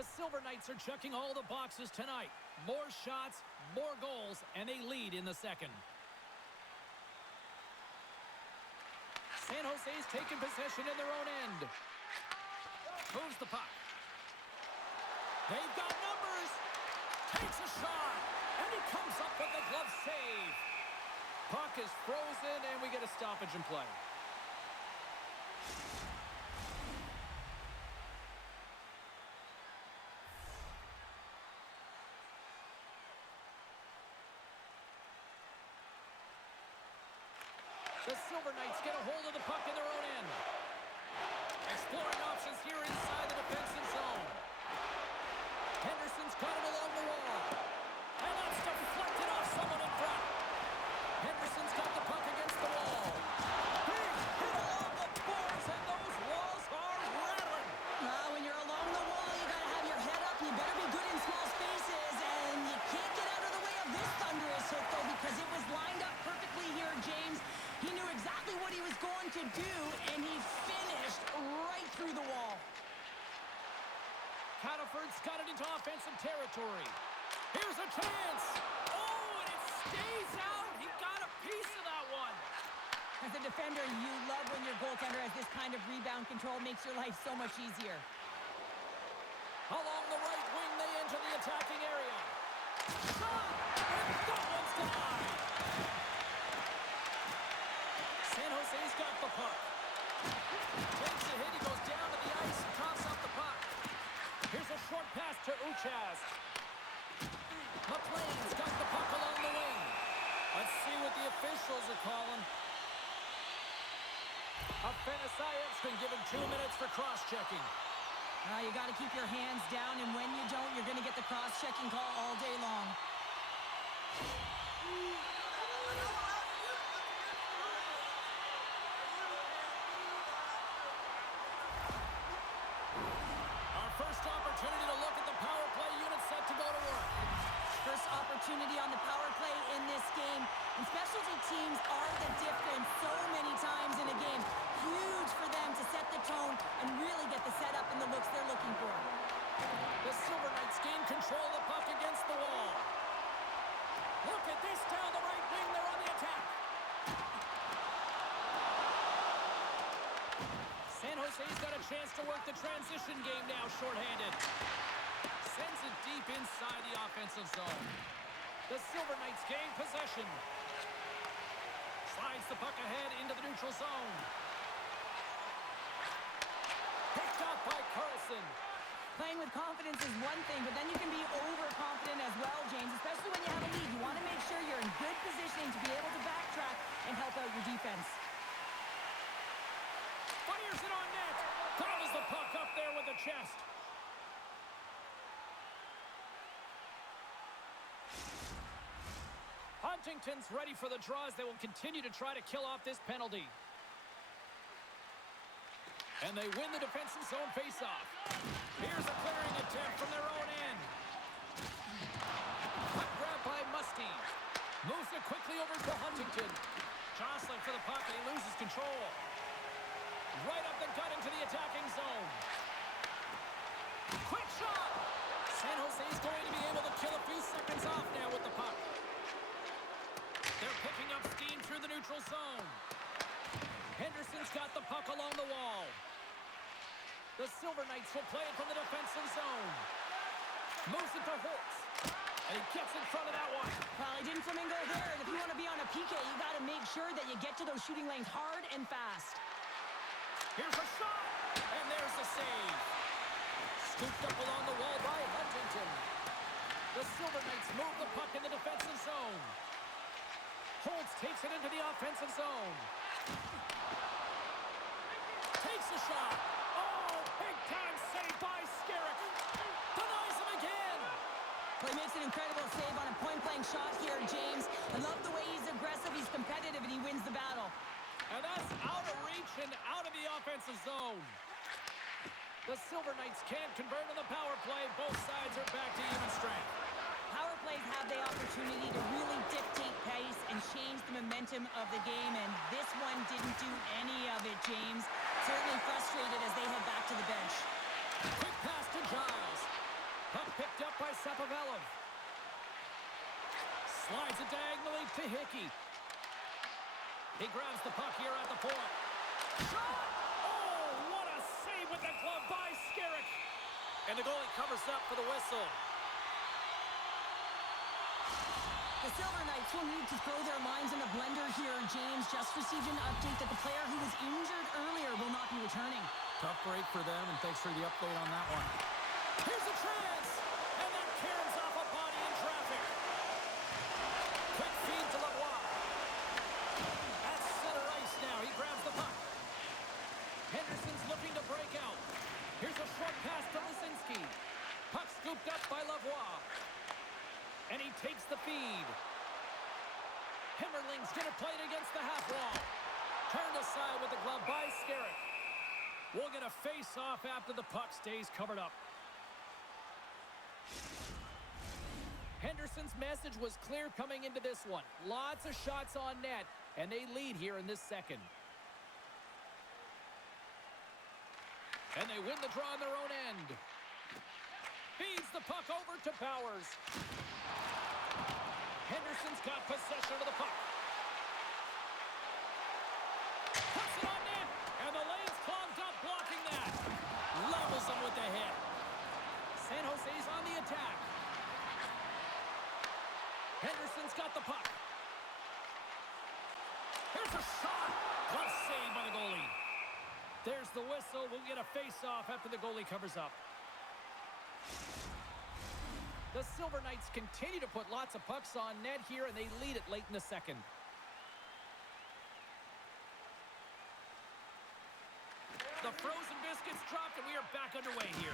The Silver Knights are checking all the boxes tonight. More shots, more goals, and a lead in the second. San Jose's taken possession in their own end. Moves the puck. They've got numbers. Takes a shot. And he comes up with the glove save. Puck is frozen, and we get a stoppage in play. The Silver Knights get a hold of the puck in their own end. Exploring options here inside the defensive zone. Henderson's got it along the wall. And that's deflected off someone in front. Henderson's got the puck against the wall. Big hit along the boards, and those walls are rattling. When you're along the wall, you got to have your head up. You better be good in small spaces, and you can't get out of the way of this thunderous hit, though, because it was lined up perfectly here, James. He knew exactly what he was going to do, and he finished right through the wall. Cataford's got it into offensive territory. Here's a chance. Oh, and it stays out. He got a piece of that one. As a defender, you love when your goaltender has this kind of rebound control. Makes your life so much easier. Along the right wing, they enter the attacking area. Shot! And that one's denied. San Jose's got the puck. Takes a hit. He goes down to the ice and coughs up the puck. Here's a short pass to Uchas. McLean's got the puck along the wing. Let's see what the officials are calling. Afenasayev's been given 2 minutes for cross-checking. You got to keep your hands down, and when you don't, you're going to get the cross-checking call all day long. Our first opportunity to look at the power play unit set to go to work. First opportunity on the power play in this game. And specialty teams are the difference so many times in a game. Huge for them to set the tone and really get the setup and the looks they're looking for. The Silver Knights gain control of the puck against the wall. Look at this down the right wing. They're on the attack. San Jose's got a chance to work the transition game now, shorthanded. Sends it deep inside the offensive zone. The Silver Knights gain possession. Slides the puck ahead into the neutral zone. Picked up by Carlson. Playing with confidence is one thing, but then you can be overconfident as well, James, especially when you have a lead. You want to make sure you're in good positioning to be able to backtrack and help out your defense. Fires it on net. Gobbles the puck up there with the chest. Huntington's ready for the draws. They will continue to try to kill off this penalty. And they win the defensive zone faceoff. Here's a clearing attempt from their own end. Puck grabbed by Musty. Moves it quickly over to Huntington. Jostling for the puck, and he loses control. Right up the gut into the attacking zone. Quick shot! San Jose's going to be able to kill a few seconds off now with the puck. They're picking up steam through the neutral zone. Henderson's got the puck along the wall. The Silver Knights will play it from the defensive zone. Moves it to Holtz. And he gets in front of that one. Well, he didn't flamingo there. And if you want to be on a PK, you got to make sure that you get to those shooting lanes hard and fast. Here's a shot. And there's the save. Scooped up along the wall by Huntington. The Silver Knights move the puck in the defensive zone. Holtz takes it into the offensive zone. Takes a shot. Oh, big-time save by Skerrick. Denies him again. Well, he makes an incredible save on a point-blank shot here, James. I love the way he's aggressive, he's competitive, and he wins the battle. And that's out of reach and out of the offensive zone. The Silver Knights can't convert on the power play. Both sides are back to even strength. Power plays have the opportunity to really dictate pace and change the momentum of the game, and this one didn't do any of it, James. Certainly frustrated as they head back to the bench. Quick pass to Giles. Sapavelov. Slides it diagonally to Hickey. He grabs the puck here at the point. Shot! Oh, what a save with the glove by Skarek. And the goalie covers up for the whistle. The Silver Knights will need to throw their minds in the blender here. James just received an update that the player who was injured earlier will not be returning. Tough break for them, and thanks for the update on that one. Here's a chance! And that caroms off a body in traffic. Quick feed to Lavoie. At center ice now. He grabs the puck. Henderson's looking to break out. Here's a short pass to Lisinski. Puck scooped up by Lavoie. And he takes the feed. Hemmerling's going to play it against the half wall. Turned aside with the glove by Skarek. We'll get a face-off after the puck stays covered up. Henderson's message was clear coming into this one. Lots of shots on net, and they lead here in this second. And they win the draw on their own end. Feeds the puck over to Powers. Henderson's got possession of the puck. Puts it on net, and the lane's clogged up blocking that. Levels him with the hit. San Jose's on the attack. Henderson's got the puck. Here's a shot. Glove save by the goalie. There's the whistle. We'll get a face-off after the goalie covers up. The Silver Knights continue to put lots of pucks on net here, and they lead it late in the second. The frozen biscuits dropped, and we are back underway here.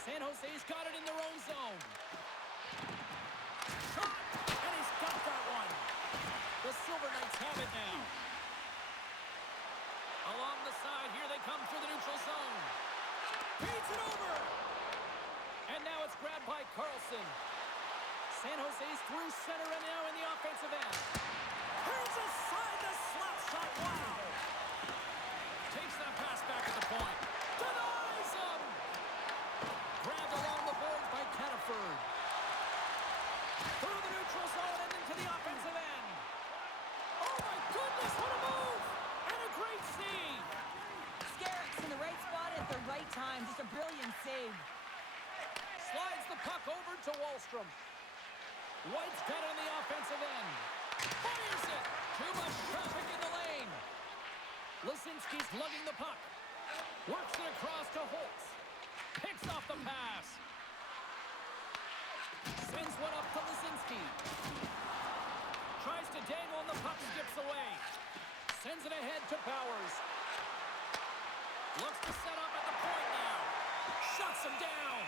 San Jose's got it in their own zone. Shot! And he's got that one. The Silver Knights have it now. Along the side, here they come through the neutral zone. Feeds it over! And now it's grabbed by Carlson. San Jose's through center and now in the offensive end. Here's a side to slap shot. Wow! Takes that pass back at the point. Denies him! Grabbed along the boards by Cataford. Through the neutral zone and into the offensive end. Oh my goodness, what a move! And a great save! Skarek's in the right spot at the right time. Just a brilliant save. Slides the puck over to Wahlstrom. White's got it on the offensive end. Fires it! Too much traffic in the lane. Lisinski's lugging the puck. Works it across to Holtz. Picks off the pass. Sends one up to Lisinski. Tries to dangle and the puck skips away. Sends it ahead to Powers. Looks to set up at the point now. Shuts him down.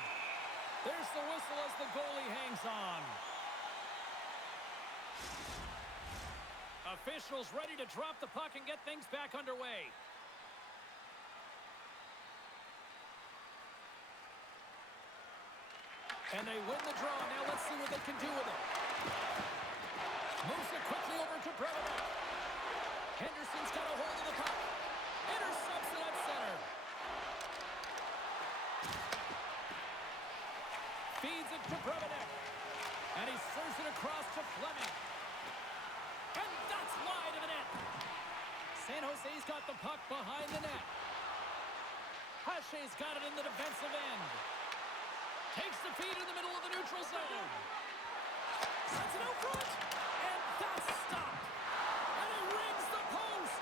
There's the whistle as the goalie hangs on. Officials ready to drop the puck and get things back underway. And they win the draw. Now let's see what they can do with it. Moves it quickly over to Brevovic. Henderson's got a hold of the puck. Intercepts it at center. Feeds it to Brevovic. And he serves it across to Fleming. And that's wide of the net. San Jose's got the puck behind the net. Hache's got it in the defensive end. Takes the feed in the middle of the neutral zone. Sends it out front. And that's stopped. And he rings the post.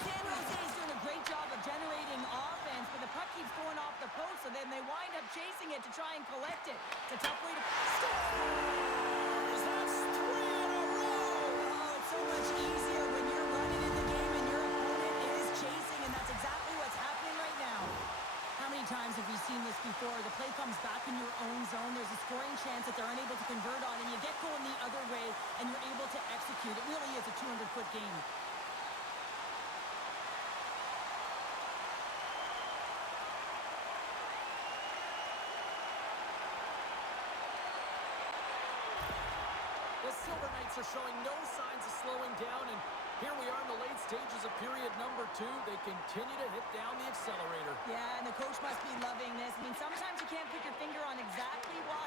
San Jose's doing a great job of generating offense, but the puck keeps going off the post, so then they wind up chasing it to try and collect it. It's a tough way to... Scores! That's 3 in a row. Oh, it's so much easier when you're running in the game and your opponent is chasing, and that's exactly what's happening right now. How many times have we seen this before? The play comes back in your own zone. There's a scoring chance that they're unable to convert on, and you get going the other way, and you're able to execute. It really is a 200-foot game. The Silver Knights are showing no signs of slowing down, and here we are in the late stages of period number 2. They continue to hit down the accelerator. Yeah, and the coach must be loving this. I mean, sometimes you can't put your finger on exactly why,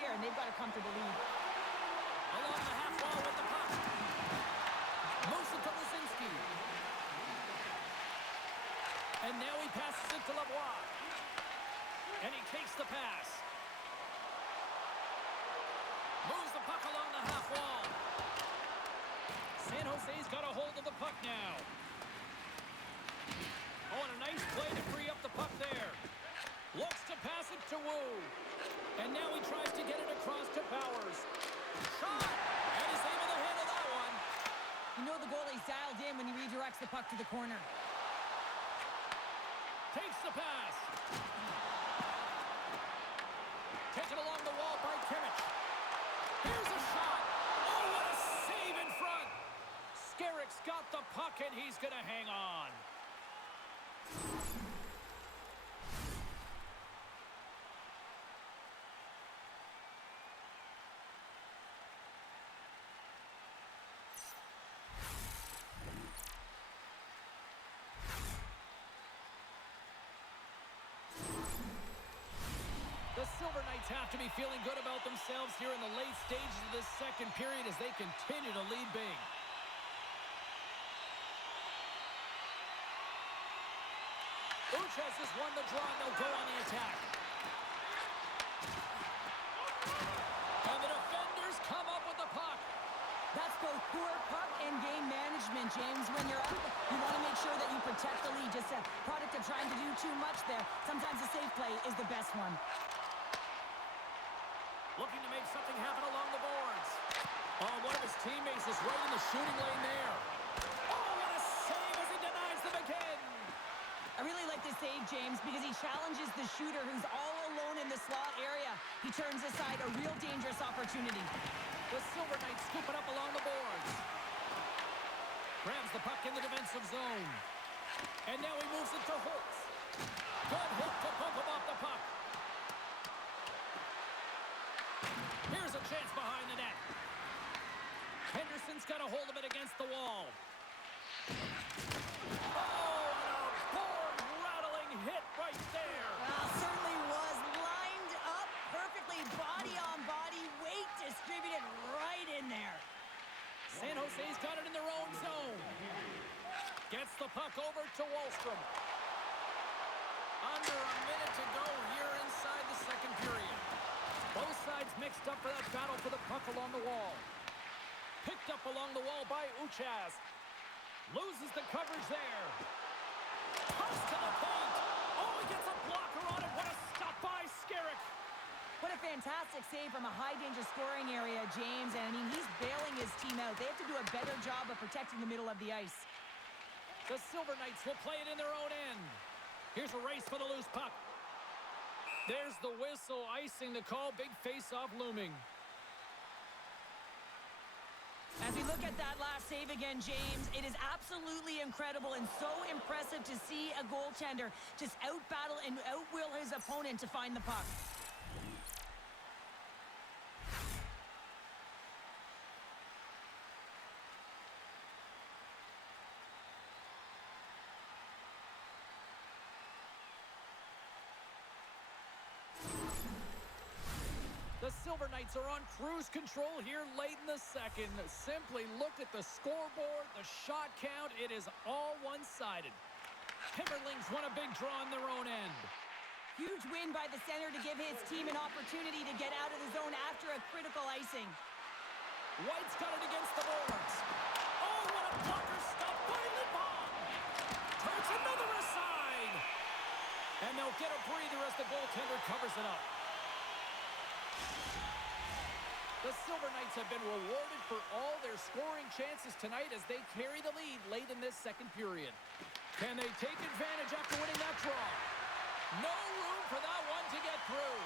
here, and they've got a comfortable lead. Along the half wall with the puck. Moves it to Luzinski. And now he passes it to Lavoie. And he takes the pass. Moves the puck along the half wall. San Jose's got a hold of the puck now. Oh, and a nice play to free up the puck there. Looks to pass it to Wu. And now he tries to get it across to Powers. Shot! And he's able to handle that one. You know the goalie's dialed in when he redirects the puck to the corner. Takes the pass. Taken along the wall by Kimmich. Here's a shot. Oh, what a save in front. Skerrick's got the puck, and he's going to hang on. The Silver Knights have to be feeling good about themselves here in the late stages of this second period as they continue to lead big. Uchas has won the draw, and they'll go on the attack. And the defenders come up with the puck. That's both poor puck and game management, James. When you're up, you want to make sure that you protect the lead. Just a product of trying to do too much there. Sometimes a safe play is the best one. Looking to make something happen along the boards. Oh, one of his teammates is right in the shooting lane there. Oh, what a save as he denies them again. I really like this save, James, because he challenges the shooter who's all alone in the slot area. He turns aside a real dangerous opportunity. The Silver Knights scoop it up along the boards. Grabs the puck in the defensive zone. And now he moves it to Holtz. Good hit to bump him off the puck. Here's a chance behind the net. Henderson's got a hold of it against the wall. Oh, and a board-rattling hit right there. Certainly was lined up perfectly, body on body, weight distributed right in there. San Jose's got it in their own zone. Gets the puck over to Wallstrom. Under a minute to go here inside the second period. Both sides mixed up for that battle for the puck along the wall. Picked up along the wall by Uchas. Loses the coverage there. Pass to the point. Oh, he gets a blocker on it. What a stop by Skerrick. What a fantastic save from a high-danger scoring area, James. And, I mean, he's bailing his team out. They have to do a better job of protecting the middle of the ice. The Silver Knights will play it in their own end. Here's a race for the loose puck. There's the whistle, icing the call. Big face-off looming. As we look at that last save again, James, it is absolutely incredible and so impressive to see a goaltender just out-battle and out-will his opponent to find the puck. The Silver Knights are on cruise control here late in the second. Simply looked at the scoreboard, the shot count. It is all one-sided. Timberlings won a big draw in their own end. Huge win by the center to give his team an opportunity to get out of the zone after a critical icing. White's got it against the boards. Oh, what a blocker stop by Lindbaum. Turns another aside. And they'll get a breather as the goaltender covers it up. The Silver Knights have been rewarded for all their scoring chances tonight as they carry the lead late in this second period. Can they take advantage after winning that draw? No room for that one to get through.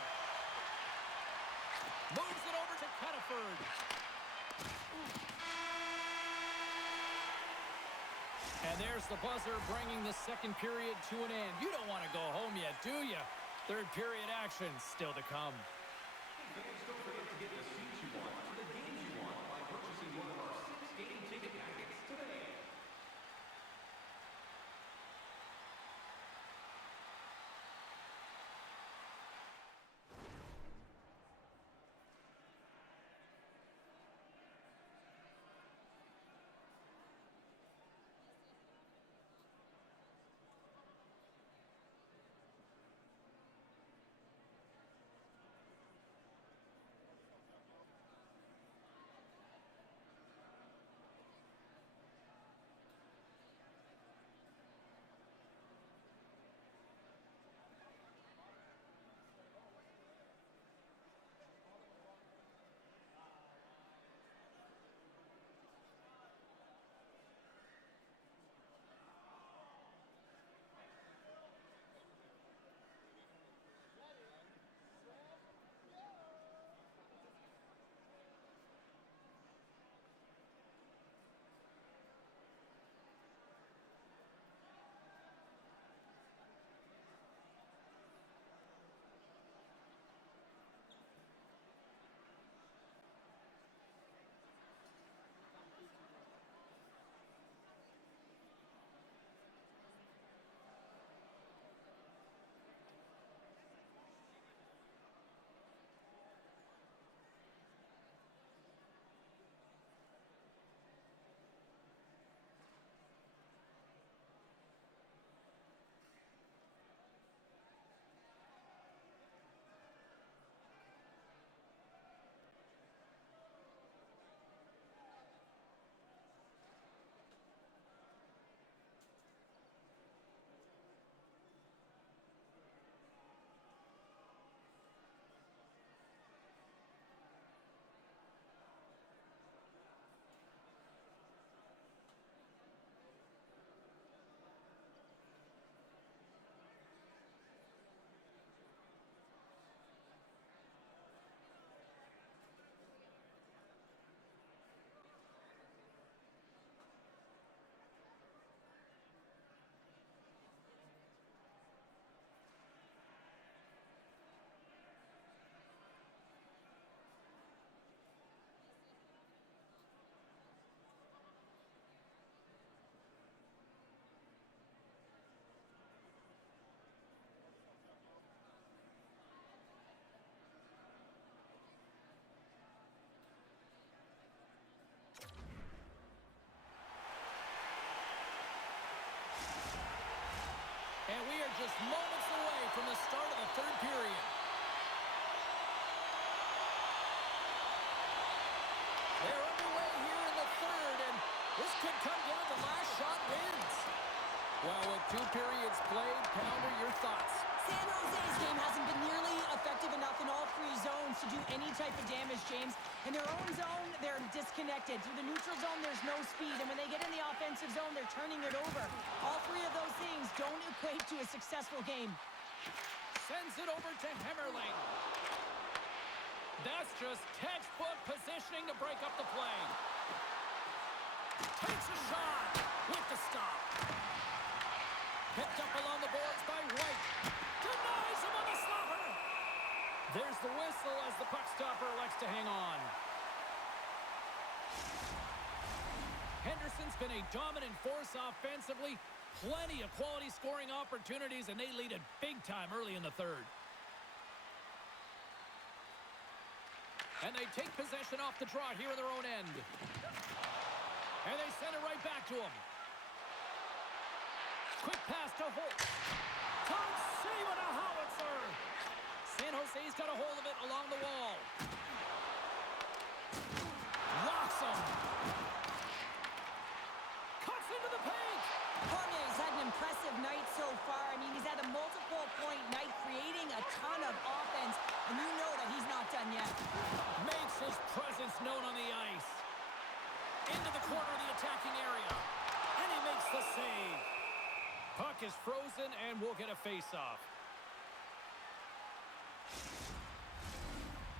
Moves it over to Kettiford. And there's the buzzer bringing the second period to an end. You don't want to go home yet, do you? Third period action still to come. Don't forget to get the seats you want to the games you want by purchasing one of our 6 game ticket packets today. start of the third period. They're underway here in the third, and this could come down to last shot wins. Well, with 2 periods played, Pounder, your thoughts? San Jose's game hasn't been nearly effective enough in all 3 zones to do any type of damage, James. In their own zone, they're disconnected. Through the neutral zone, there's no speed. And when they get in the offensive zone, they're turning it over. All 3 of those things don't equate to a successful game. Sends it over to Hemmerling. That's just textbook positioning to break up the play. Takes a shot with the stop. Picked up along the boards by White. Denies him on the slapper. There's the whistle as the puck stopper elects to hang on. Henderson's been a dominant force offensively. Plenty of quality scoring opportunities, and they lead it big time early in the third. And they take possession off the draw here in their own end. And they send it right back to him. Quick pass to Holt. Tom save on a howitzer. San Jose's got a hold of it along the wall. Locks him. Cuts into the paint. Cormier's had an impressive night so far. I mean, he's had a multiple-point night, creating a ton of offense, and you know that he's not done yet. Makes his presence known on the ice. Into the corner of the attacking area. And he makes the save. Puck is frozen, and we'll get a face-off.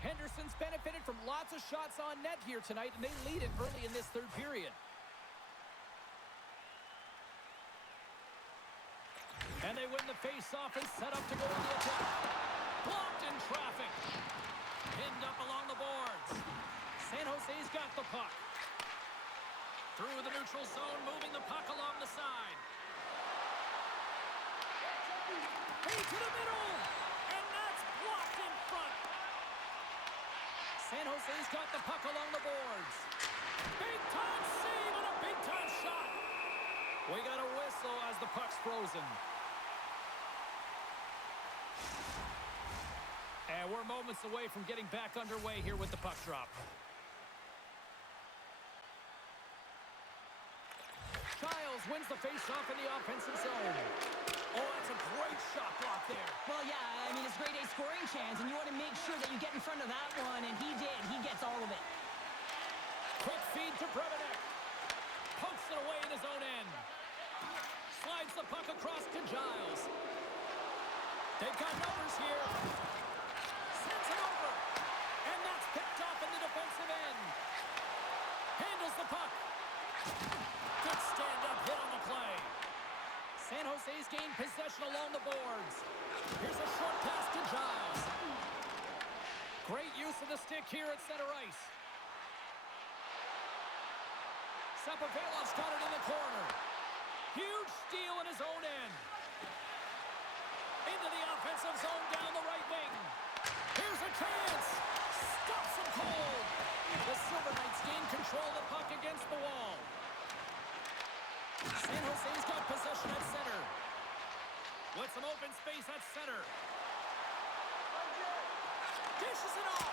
Henderson's benefited from lots of shots on net here tonight, and they lead it early in this third period. And they win the face-off and set up to go on the attack. Blocked in traffic. Pinned up along the boards. San Jose's got the puck. Through the neutral zone, moving the puck along the side. Into the middle. And that's blocked in front. San Jose's got the puck along the boards. Big-time save and a big-time shot. We got a whistle as the puck's frozen. And we're moments away from getting back underway here with the puck drop. Childs wins the face-off in the offensive zone. Oh, that's a great shot block there. Well, yeah, I mean, it's grade A scoring chance, and you want to make sure that you get in front of that one, and he did. He gets all of it. Quick feed to Brevenek. Pokes it away in his own end. Slides the puck across to Giles. They've got numbers here. Sends it over. And that's picked off in the defensive end. Handles the puck. Good stand-up hit on the play. San Jose's gained possession along the boards. Here's a short pass to Giles. Great use of the stick here at center ice. Sapovelov's got it in the corner. Huge steal in his own end. Into the offensive zone down the right wing. Here's a chance. Stops him cold. The Silver Knights gain control of the puck against the wall. San Jose's got possession at center. With some open space at center. Dishes it off.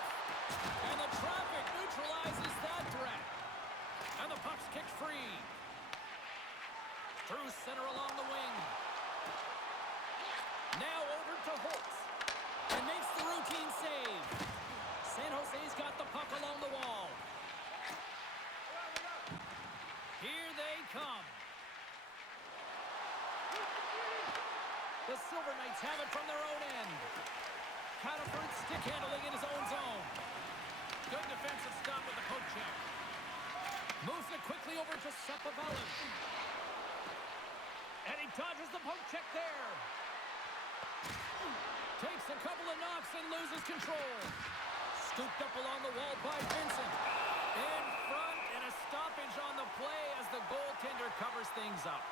And the traffic neutralizes that threat. And the puck's kicked free. Through center along the wing. Now over to Holtz. And makes the routine save. San Jose's got the puck along the wall. Here they come. The Silver Knights have it from their own end. Cataford stick handling in his own zone. Good defensive stop with the poke check. Moves it quickly over to Sapovelov. And he dodges the poke check there. Takes a couple of knocks and loses control. Scooped up along the wall by Vincent. In front and a stoppage on the play as the goaltender covers things up.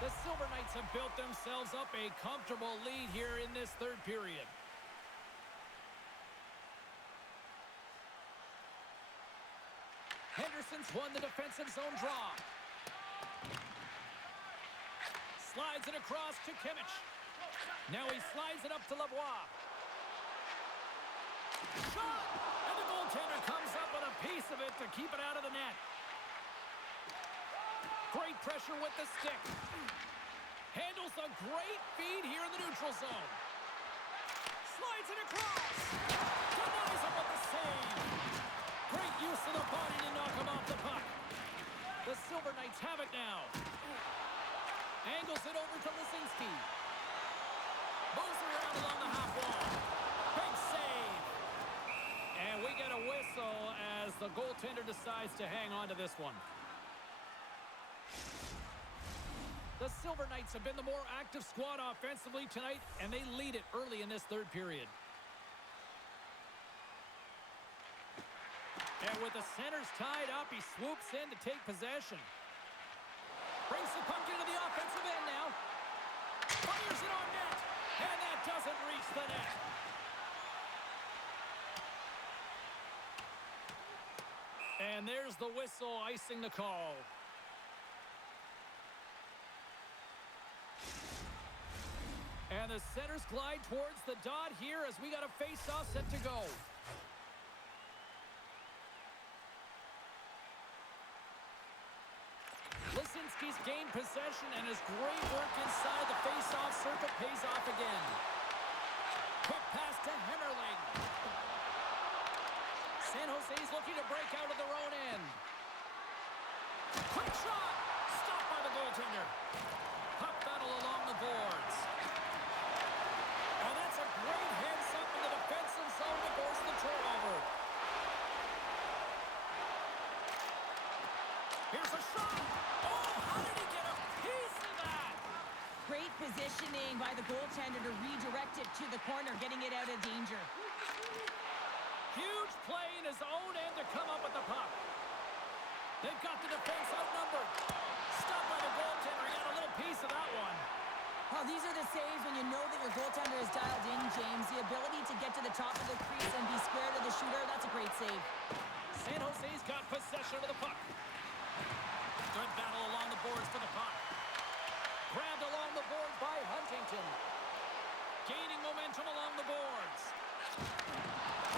The Silver Knights have built themselves up a comfortable lead here in this third period. Henderson's won the defensive zone draw. Slides it across to Kimmich. Now he slides it up to Lavoie. Shot! And the goaltender comes up with a piece of it to keep it out of the net. Great pressure with the stick. Handles a great feed here in the neutral zone. Slides it across. Denies him with the save. Great use of the body to knock him off the puck. The Silver Knights have it now. Angles it over to Lisinski. Moves around along the half wall. Big save. And we get a whistle as the goaltender decides to hang on to this one. The Silver Knights have been the more active squad offensively tonight, and they lead it early in this third period. And with the centers tied up, he swoops in to take possession. Brings the puck into the offensive end now. Fires it on net, and that doesn't reach the net. And there's the whistle icing the call. And the centers glide towards the dot here as we got a face-off set to go. Lisinski's gained possession, and his great work inside the face-off circle pays off again. Quick pass to Hemmerling. San Jose's looking to break out of their own end. Quick shot! Stopped by the goaltender. Puck battle along the boards. And that's a great heads-up in the defensive zone to force the turnover. Here's a shot! Oh, how did he get a piece of that? Great positioning by the goaltender to redirect it to the corner, getting it out of danger. Huge play in his own end to come up with the puck. They've got the defense outnumbered. Stopped by the goaltender. He got a little piece of that one. Well, these are the saves when you know that your goaltender is dialed in, James. The ability to get to the top of the crease and be square to the shooter, that's a great save. San Jose's got possession of the puck. Good battle along the boards for the puck. Grabbed along the boards by Huntington. Gaining momentum along the boards.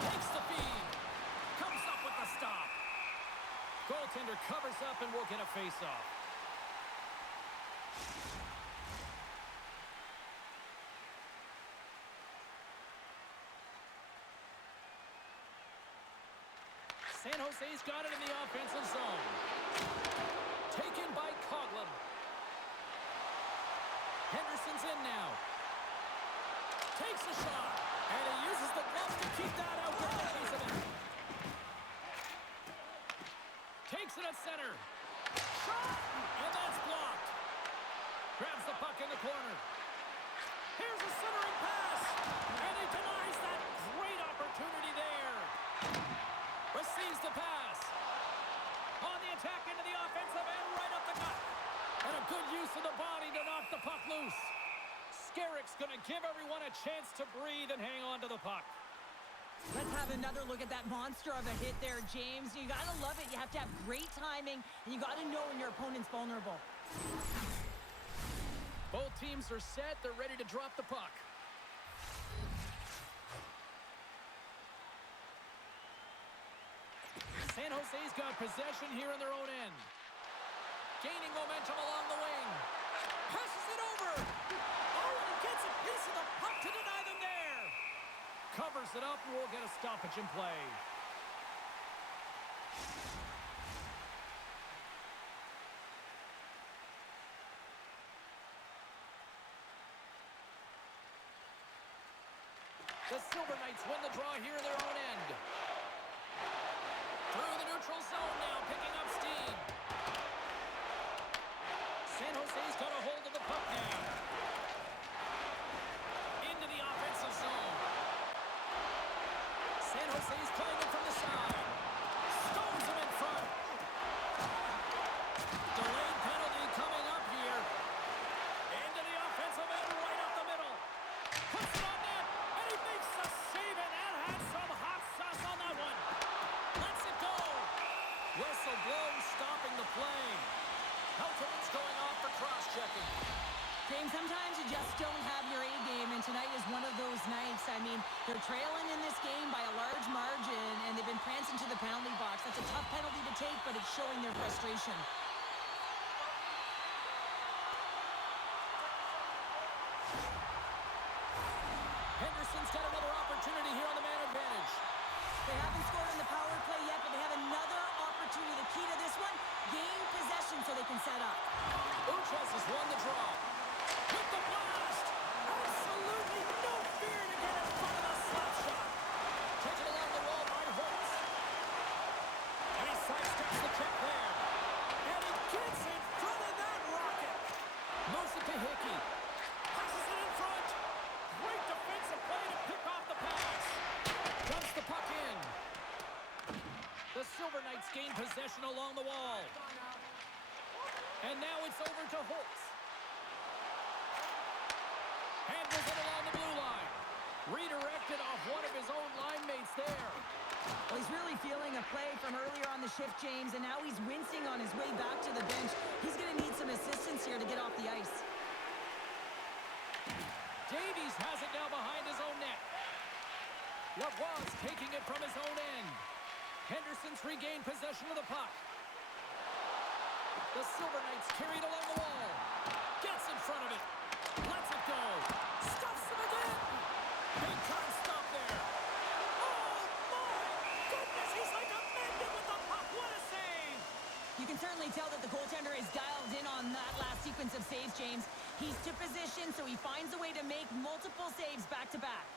Takes the feed. Comes up with the stop. Goaltender covers up and will get a face-off. San Jose's got it in the offensive zone. Taken by Coughlin. Henderson's in now. Takes a shot. And he uses the glove to keep that out. Get a piece of it. Takes it at center. Shot! And that's blocked. Grabs the puck in the corner. Here's a centering pass. And he denies that great opportunity there. Receives the pass. On the attack into the offensive end, right up the gut. And a good use of the body to knock the puck loose. Skerrick's going to give everyone a chance to breathe and hang on to the puck. Let's have another look at that monster of a hit there, James. You got to love it. You have to have great timing, and you got to know when your opponent's vulnerable. Both teams are set. They're ready to drop the puck. San Jose's got possession here in their own end. Gaining momentum along the wing. Passes it over. Oh, and he gets a piece of the puck to deny them there. Covers it up, and we'll get a stoppage in play. The Silver Knights win the draw here in their own end. Through the neutral zone now, picking up steam. San Jose's got a hold of the puck now. Into the offensive zone. San Jose's playing it from the side. Stones him in front. Delayed penalty coming up here. Into the offensive end, right up the middle. Puts it on net, and he makes the save, and that had some hot sauce on that one. Lets it go. Whistle blows, stopping the play. Helton's going off for cross-checking. have your A game, and tonight is one of those nights. I mean, they're trailing in this game by a large margin, and they've been prancing to the penalty box. That's a tough penalty to take, but it's showing their frustration. Henderson's got another opportunity here on the man advantage. They haven't scored on the power play yet, but they have another opportunity. The key to this one, gain possession so they can set up. Uchas has won the draw. With the blast! Absolutely no fear to get in front of the slap shot. Taken along the wall by Holtz. And he sidesteps the check there. And he gets in front of that rocket. Moves it to Hickey. Passes it in front. Great defensive play to pick off the pass. Dumps the puck in. The Silver Knights gain possession along the wall. And now it's over to Holtz. Handles it along the blue line. Redirected off one of his own line mates there. Well, he's really feeling a play from earlier on the shift, James, and now he's wincing on his way back to the bench. He's going to need some assistance here to get off the ice. Davies has it now behind his own net. What was taking it from his own end. Henderson's regained possession of the puck. The Silver Knights carried along the wall. Gets in front of it. Lets it go. Stuffs him again. Big time stop there. Oh, my goodness. He's like a magnet with the puck. What a save. You can certainly tell that the goaltender is dialed in on that last sequence of saves, James. He's to position, so he finds a way to make multiple saves back-to-back.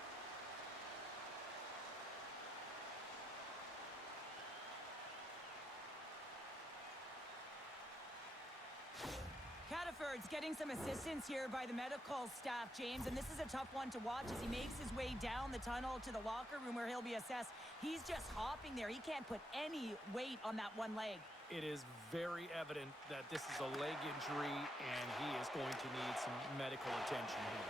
Cataford's getting some assistance here by the medical staff, James, and this is a tough one to watch as he makes his way down the tunnel to the locker room where he'll be assessed. He's just hopping there. He can't put any weight on that one leg. It is very evident that this is a leg injury, and he is going to need some medical attention here.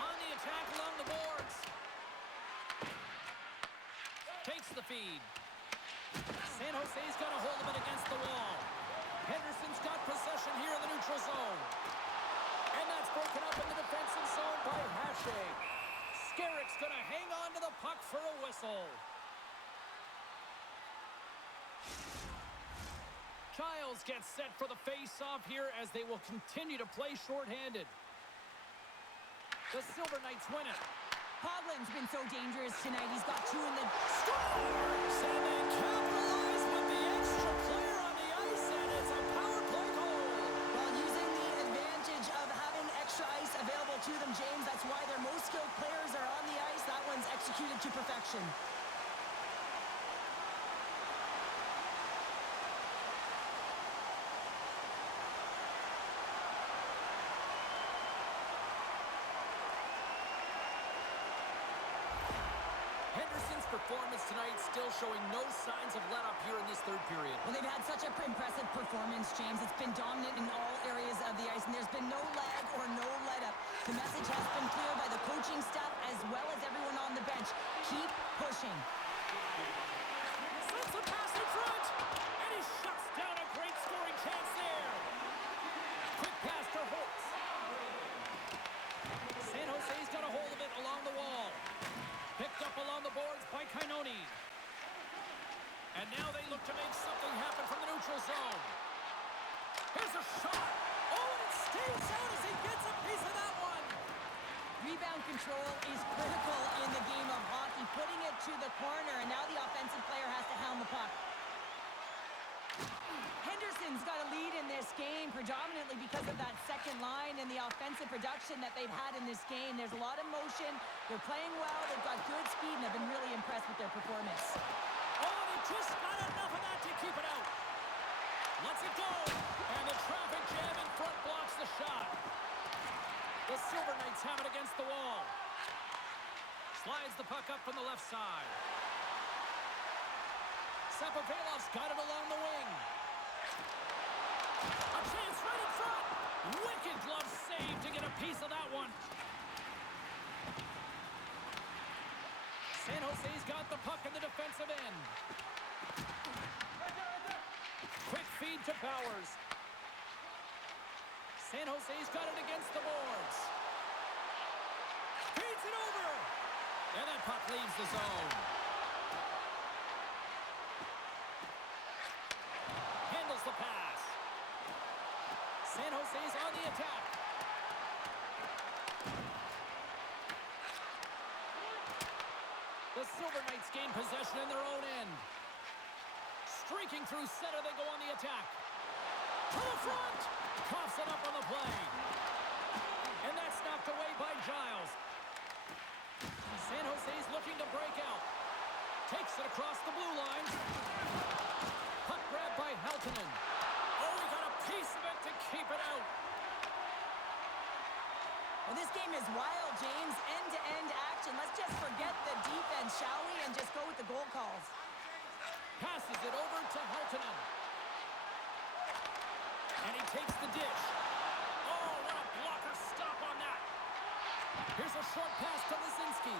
On the attack along the boards. Takes the feed. San Jose's got a hold of it against the wall. Henderson's got possession here in the neutral zone. And that's broken up in the defensive zone by Hache. Skerrick's going to hang on to the puck for a whistle. Childs gets set for the face-off here as they will continue to play shorthanded. The Silver Knights win it. Hogland's been so dangerous tonight. He's got two in the... Scores! And they capitalize with the extra player on the ice, and it's a power play goal. While using the advantage of having extra ice available to them, James, that's why their most skilled players are on the ice. That one's executed to perfection. Performance tonight still showing no signs of let up here in this third period. Well, they've had such an impressive performance, James. It's been dominant in all areas of the ice, and there's been no lag or no let up. The message has been clear by the coaching staff as well as everyone on the bench. Keep pushing. Sends a pass in front, and he shuts down a great scoring chance there. Quick pass to Holtz. San Jose's got a hold of it along the wall. Picked up along the boards by Kainoni. And now they look to make something happen from the neutral zone. Here's a shot. Oh, and it stays out as he gets a piece of that one. Rebound control is critical in the game of hockey. Putting it to the corner, and now the offensive player has to hound the puck. Henderson's got a lead in this game predominantly because of that second line and the offensive production that they've had in this game. There's a lot of motion. They're playing well. They've got good speed, and I've been really impressed with their performance. Oh, they just got enough of that to keep it out. Lets it go. And the traffic jam in front blocks the shot. The Silver Knights have it against the wall. Slides the puck up from the left side. Sapovailov's got it along the wing. A chance right in front. Wicked glove save to get a piece of that one. San Jose's got the puck in the defensive end. Quick feed to Bowers. San Jose's got it against the boards. Feeds it over. And that puck leaves the zone. Handles the pass. San Jose's on the attack. The Silver Knights gain possession in their own end. Streaking through center, they go on the attack. To the front! Coughs it up on the play. And that's knocked away by Giles. San Jose's looking to break out. Takes it across the blue line. Puck grab by Haltonen. Oh, he got a piece of it to keep it out. Well, this game is wild, James. End-to-end action. Let's just forget the defense, shall we? And just go with the goal calls. Passes it over to Haltonen. And he takes the dish. Oh, what a blocker stop on that. Here's a short pass to Lisinski.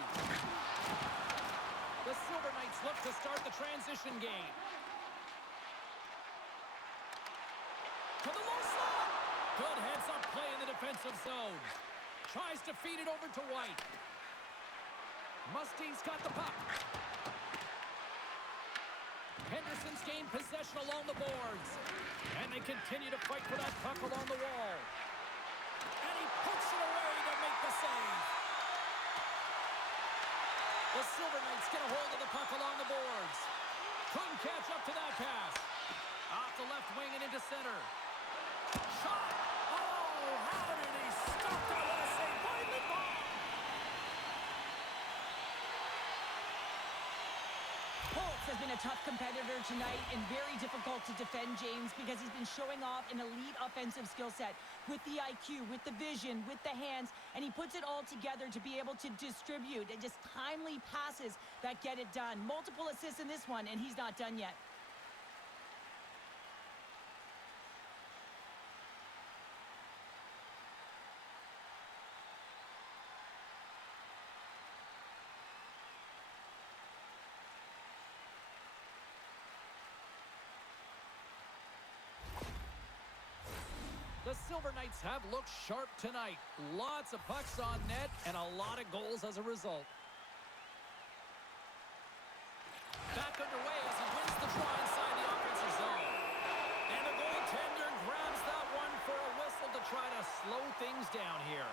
The Silver Knights look to start the transition game. To the low slot. Good heads-up play in the defensive zone. Tries to feed it over to White. Mustine's got the puck. Henderson's gained possession along the boards. And they continue to fight for that puck along the wall. And he puts it away to make the save. The Silver Knights get a hold of the puck along the boards. Couldn't catch up to that pass. Off the left wing and into center. Shot! Oh, how did he stop that? What a save by Lindbaum! Holtz has been a tough competitor tonight and very difficult to defend, James, because he's been showing off an elite offensive skill set with the IQ, with the vision, with the hands, and he puts it all together to be able to distribute and just timely passes that get it done. Multiple assists in this one, and he's not done yet. The Silver Knights have looked sharp tonight. Lots of pucks on net and a lot of goals as a result. Back underway as he wins the draw inside the offensive zone. And the goaltender grabs that one for a whistle to try to slow things down here.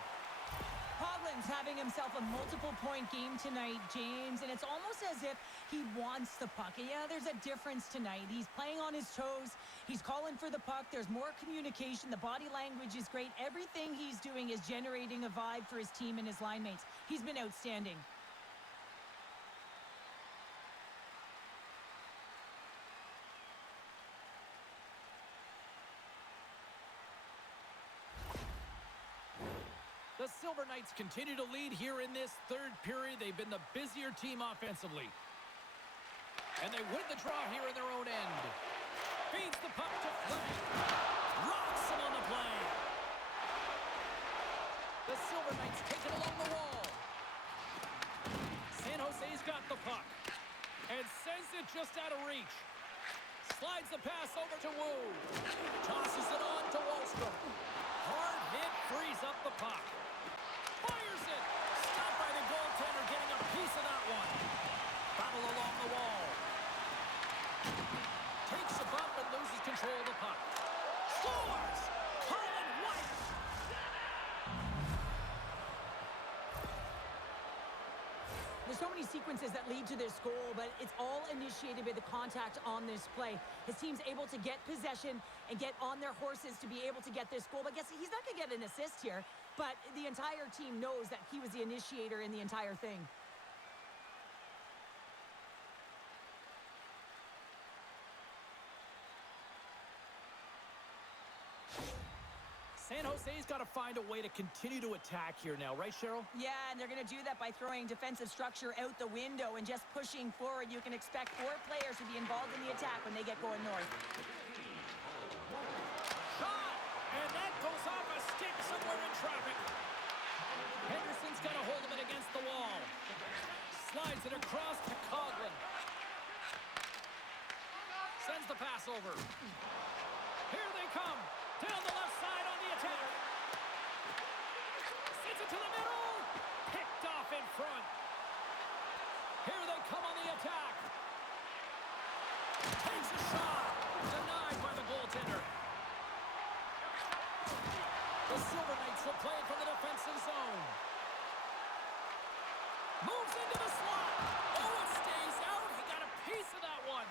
Coughlin's having himself a multiple-point game tonight, James, and it's almost as if he wants the puck. Yeah, there's a difference tonight. He's playing on his toes. He's calling for the puck. There's more communication. The body language is great. Everything he's doing is generating a vibe for his team and his line mates. He's been outstanding. The Silver Knights continue to lead here in this third period. They've been the busier team offensively. And they win the draw here in their own end. Feeds the puck to Fleming. Rocks him on the play. The Silver Knights take it along the wall. San Jose's got the puck. And sends it just out of reach. Slides the pass over to Wu. Tosses it on to Wallstrom. Hard hit frees up the puck. Fires it. Stopped by the goaltender, getting a piece of that one. Battle along the wall. Takes a bump and loses control of the puck. Scores! Colin White! There's so many sequences that lead to this goal, but it's all initiated by the contact on this play. His team's able to get possession and get on their horses to be able to get this goal. But I guess he's not going to get an assist here, but the entire team knows that he was the initiator in the entire thing. San Jose's got to find a way to continue to attack here now, right, Cheryl? Yeah, and they're going to do that by throwing defensive structure out the window and just pushing forward. You can expect 4 players to be involved in the attack when they get going north. Shot! And that goes off a stick somewhere in traffic. Henderson's got a hold of it against the wall. Slides it across to Coughlin. Sends the pass over. Here they come. Down the left side on the attack. will play it from the defensive zone. Moves into the slot. Oh, it stays out. He got a piece of that one.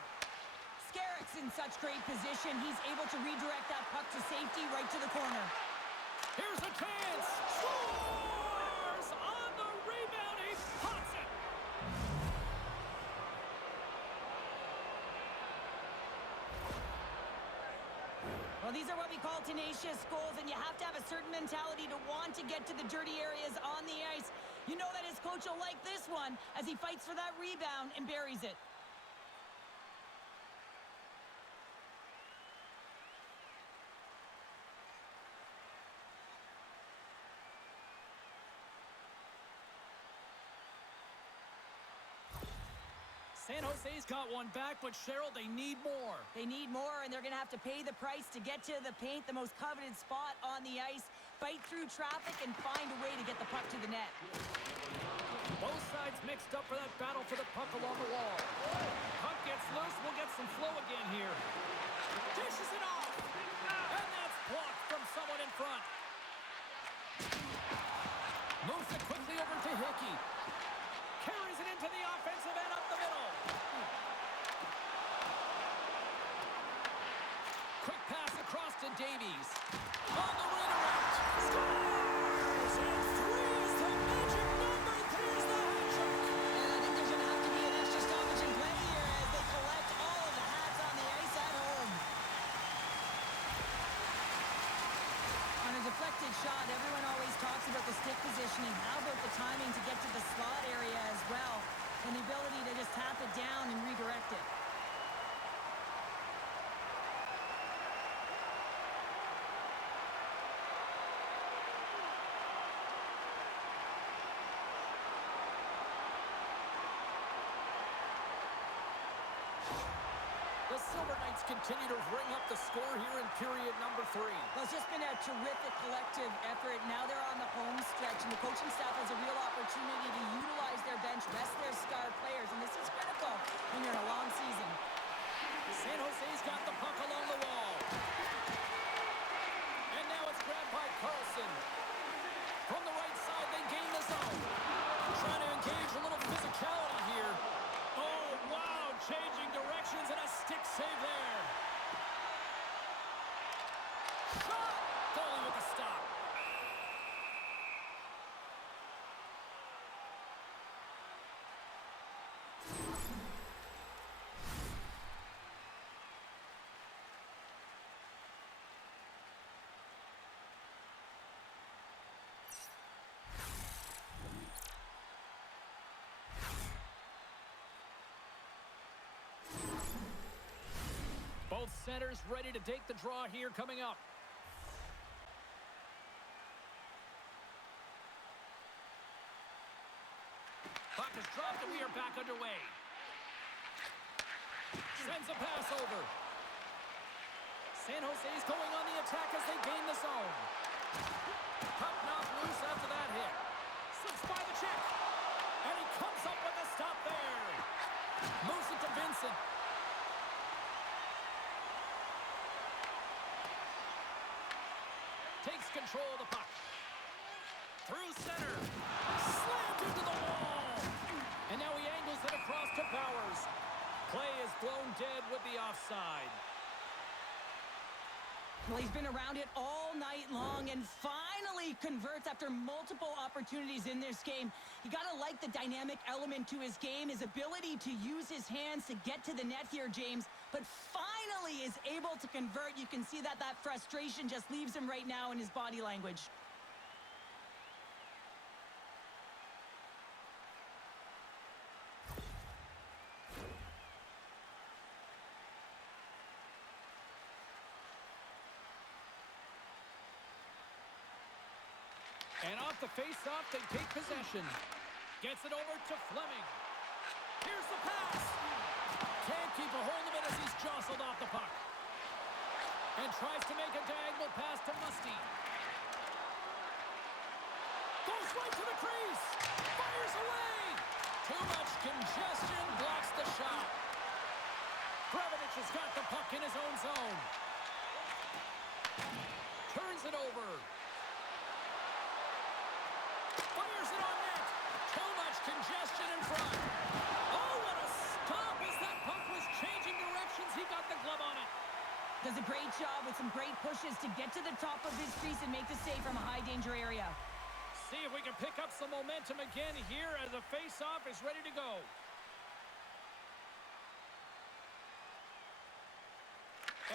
Scarrick's in such great position. He's able to redirect that puck to safety right to the corner. Here's a chance. Scores! On the rebound, he pots it. Well, these are what we call tenacious goals, and you have to have a certain mentality to want to get to the dirty areas on the ice. You know that his coach will like this one as he fights for that rebound and buries it. San Jose's got one back, but Cheryl, they need more. They need more, and they're going to have to pay the price to get to the paint, the most coveted spot on the ice, fight through traffic, and find a way to get the puck to the net. Both sides mixed up for that battle for the puck along the wall. Puck gets loose. We'll get some flow again here. Dishes it off. And that's blocked from someone in front. Moves it quickly over to Hickey. Carries it into the offensive end up the middle. Quick pass across to Davies. On the redirect. Scores! And three's the magic number. There's the hat trick. And I think there's going to have to be an extra stoppage in play here as they collect all of the hats on the ice at home. On a deflected shot, everyone always talks about the stick positioning. How about the timing to get to the slot area as well, and the ability to just tap it down and redirect it. The Silver Knights continue to ring up the score here in period number 3. Well, it's just been a terrific collective effort. Now they're on the home stretch, and the coaching staff has a real opportunity to utilize their bench, rest their star players, and this is critical when you're in a long season. San Jose's got the puck along the wall. And now it's grabbed by Carlson. From the right side, they gain the zone. Trying to engage a little physicality here. Oh, wow, changing directions and a stick save there. Shot! Goalie with a stop. Both centers ready to take the draw here coming up. Puck is dropped and we are back underway. Sends a pass over. San Jose's going on the attack as they gain the zone. Puck knocked loose after that hit. Slips by the check. And he comes up with a stop there. Moves it to Vincent. Takes control of the puck. Through center. Slammed into the wall. And now he angles it across to Bowers. Play is blown dead with the offside. Well, he's been around it all night long and finally converts after multiple opportunities in this game. You got to like the dynamic element to his game, his ability to use his hands to get to the net here, James, but finally is able to convert. You can see that frustration just leaves him right now in his body language. And off the face-off, they take possession. Gets it over to Fleming. Here's the pass. Can't keep a hold of it as he's jostled off the puck. And tries to make a diagonal pass to Musty. Goes right to the crease. Fires away. Too much congestion blocks the shot. Brevedich has got the puck in his own zone. Turns it over. Does a great job with some great pushes to get to the top of his crease and make the save from a high-danger area. See if we can pick up some momentum again here as the face-off is ready to go.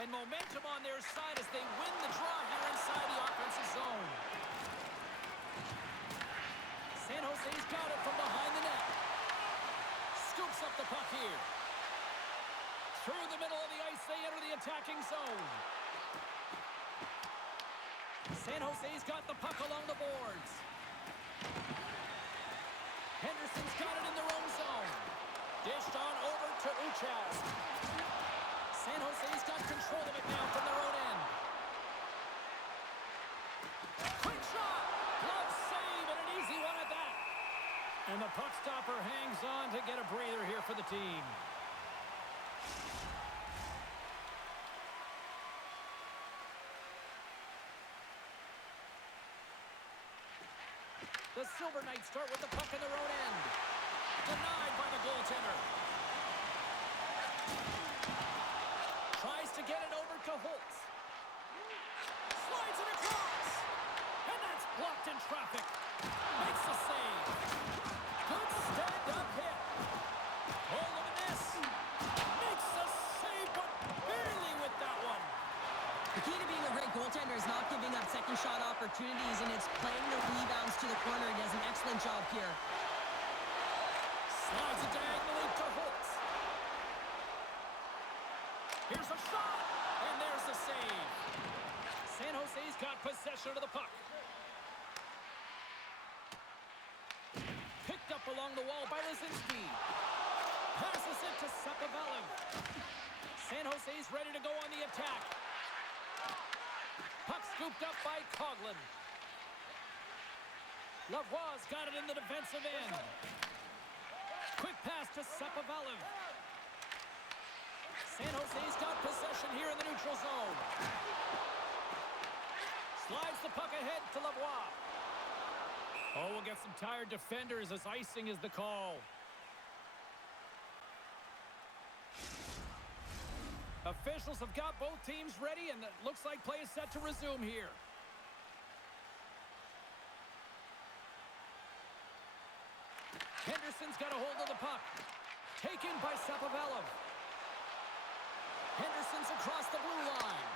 And momentum on their side as they win the draw here inside the offensive zone. San Jose's got it from behind the net. Scoops up the puck here. Through the middle of the ice, they enter the attacking zone. San Jose's got the puck along the boards. Henderson's got it in their own zone. Dished on over to Uchas. San Jose's got control of it now from their own end. Quick shot! Glove save and an easy one at that. And the puck stopper hangs on to get a breather here for the team. The Silver Knights start with the puck in their own end. Denied by the goaltender. Tries to get it over to Holtz. Slides it across. And that's blocked in traffic. Makes the save. Good stand-up hit. Hold of this. Makes the save, but barely with that one. The key to being a great goaltender is not giving up second shot opportunities, and it's playing the rebounds to the corner. He does an excellent job here. Slides it diagonally to Holtz. Here's a shot, and there's the save. San Jose's got possession of the puck. Picked up along the wall by Lazinski. Passes it to Sepavelev. San Jose's ready to go on the attack. Puck scooped up by Coughlin. Lavoie's got it in the defensive end. Quick pass to Sepavelev. San Jose's got possession here in the neutral zone. Slides the puck ahead to Lavoie. Oh, we'll get some tired defenders as icing is the call. Officials have got both teams ready, and it looks like play is set to resume here. Henderson's got a hold of the puck. Taken by Sepavelev. Henderson's across the blue line.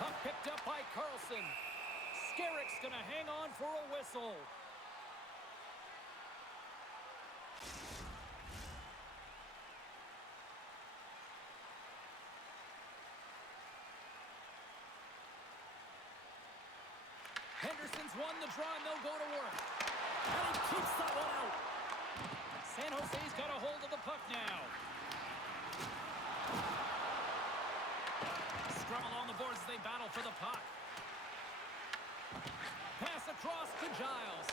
Puck picked up by Carlson. Skerrick's going to hang on for a whistle. Henderson's won the draw, and they'll go to work. And he keeps that one out. San Jose's got a hold of the puck now. Scrum along the boards as they battle for the puck. Pass across to Giles.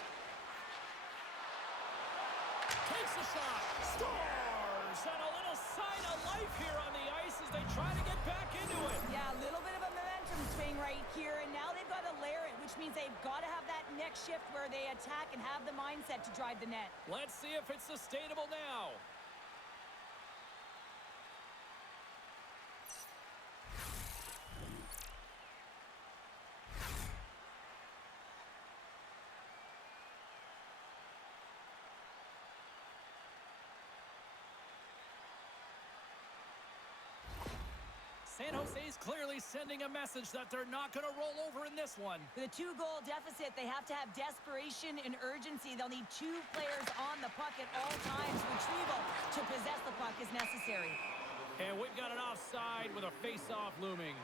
Takes a shot. Scores! And a little sign of life here on the ice as they try to get back into it. Yeah, a little bit of a momentum swing right here, and now they've got to layer it, which means they've got to have that next shift where they attack and have the mindset to drive the net. Let's see if it's sustainable now. San Jose's clearly sending a message that they're not going to roll over in this one. With a 2-goal deficit, they have to have desperation and urgency. They'll need 2 players on the puck at all times. Retrieval to possess the puck is necessary. And we've got an offside with a face-off looming.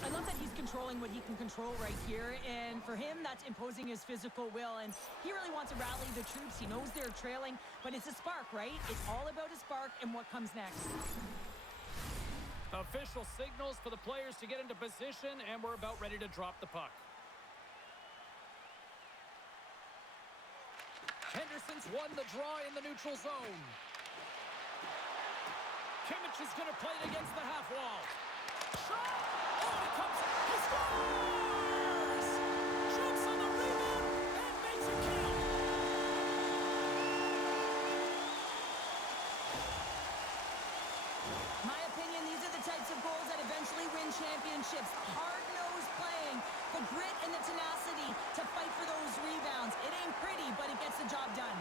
I love that he's controlling what he can control right here, and for him, that's imposing his physical will, and he really wants to rally the troops. He knows they're trailing, but it's a spark, right? It's all about a spark and what comes next. Official signals for the players to get into position, and we're about ready to drop the puck. Henderson's won the draw in the neutral zone. Kimmich is going to play it against the half wall. Shot! Oh, it comes! He scores! Jumps on the rebound and makes it count! grit and the tenacity to fight for those rebounds. It ain't pretty, but it gets the job done.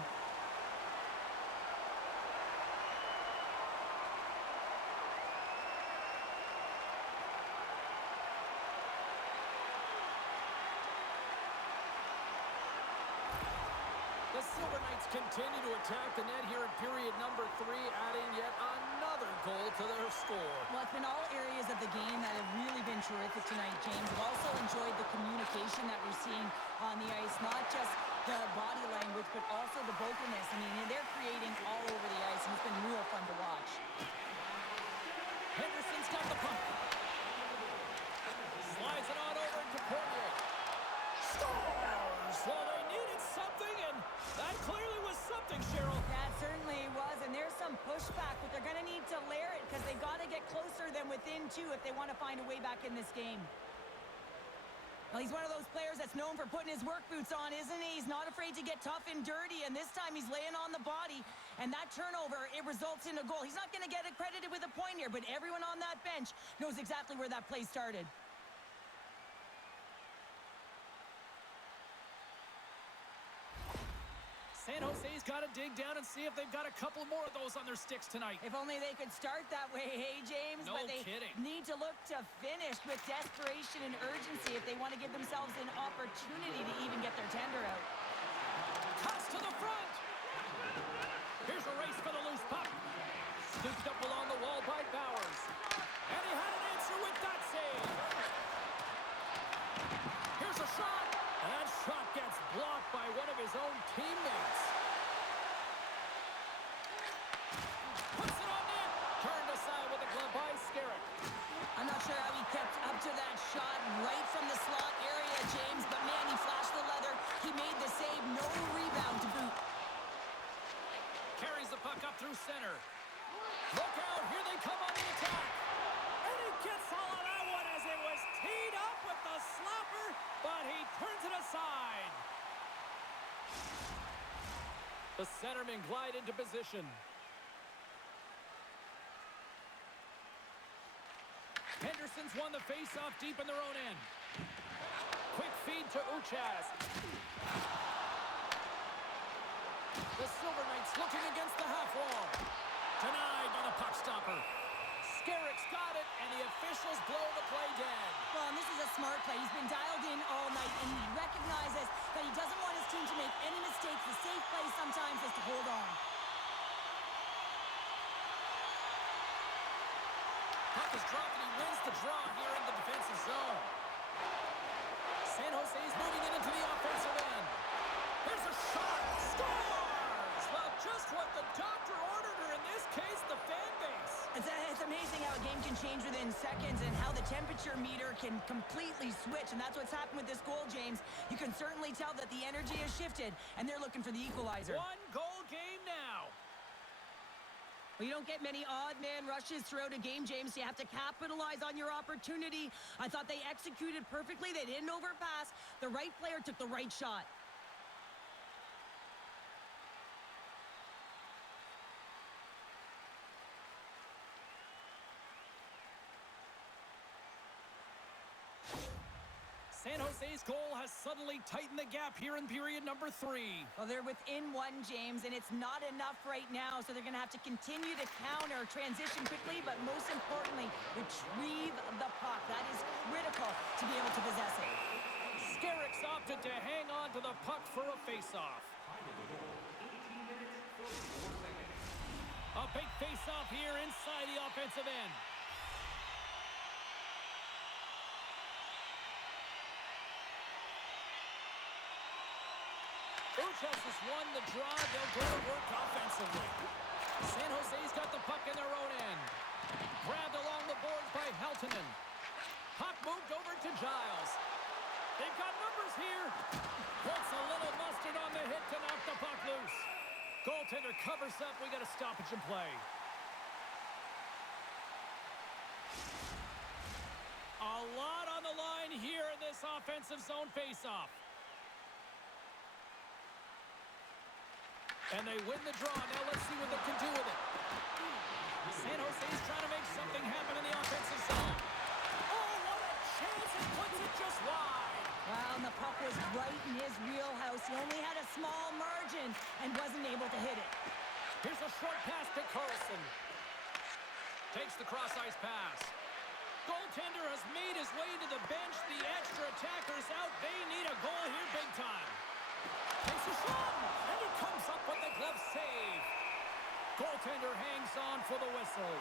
The Silver Knights continue to attack the net here in period number 3, adding yet another goal to their score. Well, it's been all areas of the game that have really been terrific tonight, James. We've also enjoyed the communication that we're seeing on the ice, not just the body language, but also the vocalness. I mean, they're creating all over the ice, and it's been real fun to watch. Henderson's got the puck. Slides it on over to Poirier. Scores! Well, they needed something, and that clearly was something, Cheryl. That certainly was, and there's some pushback, but they're going to need to layer it because they've got to get closer than within 2 if they want to find a way back in this game. Well, he's one of those players that's known for putting his work boots on, isn't he? He's not afraid to get tough and dirty, and this time he's laying on the body, and that turnover, it results in a goal. He's not going to get accredited with a point here, but everyone on that bench knows exactly where that play started. San Jose's got to dig down and see if they've got a couple more of those on their sticks tonight. If only they could start that way, hey, James? No but they kidding. need to look to finish with desperation and urgency if they want to give themselves an opportunity to even get their tender out. Cuts to the front. Here's a race for the loose puck. Scooped up along the wall by Bowers. And he had an answer with that save. Here's a shot. And that shot gets blocked by one of his own teammates. Puts it on net. Turned aside with a glove by Skerrick. I'm not sure how he kept up to that shot right from the slot area, James, but man, he flashed the leather. He made the save, no rebound to boot. Carries the puck up through center. Look out, here they come on the attack. And he gets all of that one as it was teed up with the slapper, but he turns it aside. The centermen glide into position. Henderson's won the face-off deep in their own end. Quick feed to Uchas. The Silver Knights looking against the half wall. Denied by the puck stopper. Skerrick's got it, and the officials blow the play dead. Well, and this is a smart play. He's been dialed in all night, and he recognizes that he doesn't want his team to make any mistakes. The safe play sometimes is to hold on. Puck is dropped, and he wins the draw here in the defensive zone. San Jose's moving it into the offensive end. Here's a shot. Scores! Well, just what the doctor ordered, or in this case, the fan base. It's amazing how a game can change within seconds and how the temperature meter can completely switch, and that's what's happened with this goal, James. You can certainly tell that the energy has shifted, and they're looking for the equalizer. One-goal game now. Well, you don't get many odd man rushes throughout a game, James. You have to capitalize on your opportunity. I thought they executed perfectly. They didn't overpass. The right player took the right shot. San Jose's goal has suddenly tightened the gap here in period number 3. Well, they're within 1, James, and it's not enough right now, so they're going to have to continue to counter, transition quickly, but most importantly, retrieve the puck. That is critical to be able to possess it. Skerrick's opted to hang on to the puck for a face-off. A big face-off here inside the offensive end. Uchas has won the draw. They'll go to work offensively. San Jose's got the puck in their own end. Grabbed along the boards by Heltonen. Puck moved over to Giles. They've got numbers here. Puts a little mustard on the hit to knock the puck loose. Goaltender covers up. We got a stoppage in play. A lot on the line here in this offensive zone faceoff. And they win the draw. Now let's see what they can do with it. San Jose's trying to make something happen in the offensive zone. Oh, what a chance! It puts it just wide. Well, and the puck was right in his wheelhouse. He only had a small margin and wasn't able to hit it. Here's a short pass to Carlson. Takes the cross-ice pass. Goaltender has made his way to the bench. The extra attacker's out. They need a goal here big time. Takes a shot, and he comes up with the glove save. Goaltender hangs on for the whistle.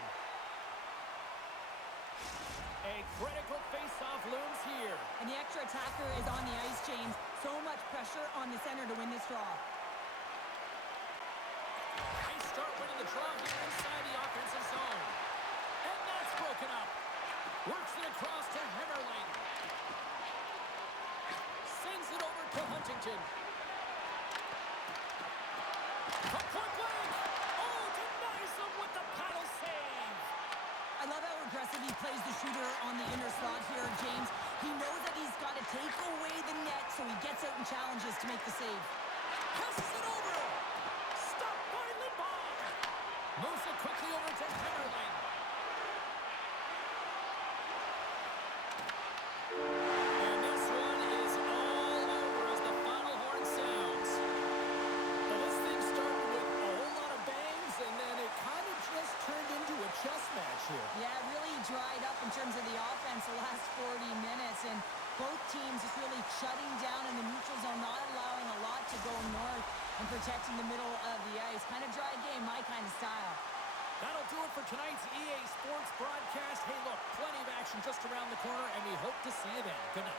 A critical face-off looms here. And the extra attacker is on the ice, James. So much pressure on the center to win this draw. They start winning the draw here inside the offensive zone. And that's broken up. Works it across to Henderson. Sends it over to Huntington. From point blank. Oh, denies him with the paddle save. I love how aggressive he plays the shooter on the inner slot here, James. He knows that he's got to take away the net, so he gets out and challenges to make the save. Passes it over. Stopped by Lindbaum. Moves it quickly over to Henderson. And this one is all over as the final horn sounds. Well, this thing started with a whole lot of bangs, and then it kind of just turned into a chess match here. Yeah, it really dried up in terms of the offense the last 40 minutes, and both teams just really shutting down in the neutral zone, not allowing a lot to go north and protecting the middle of the ice. Kind of dry game, my kind of style. That'll do it for tonight's EA Sports broadcast. Hey, look, plenty of action just around the corner, and we hope to see you then. Good night.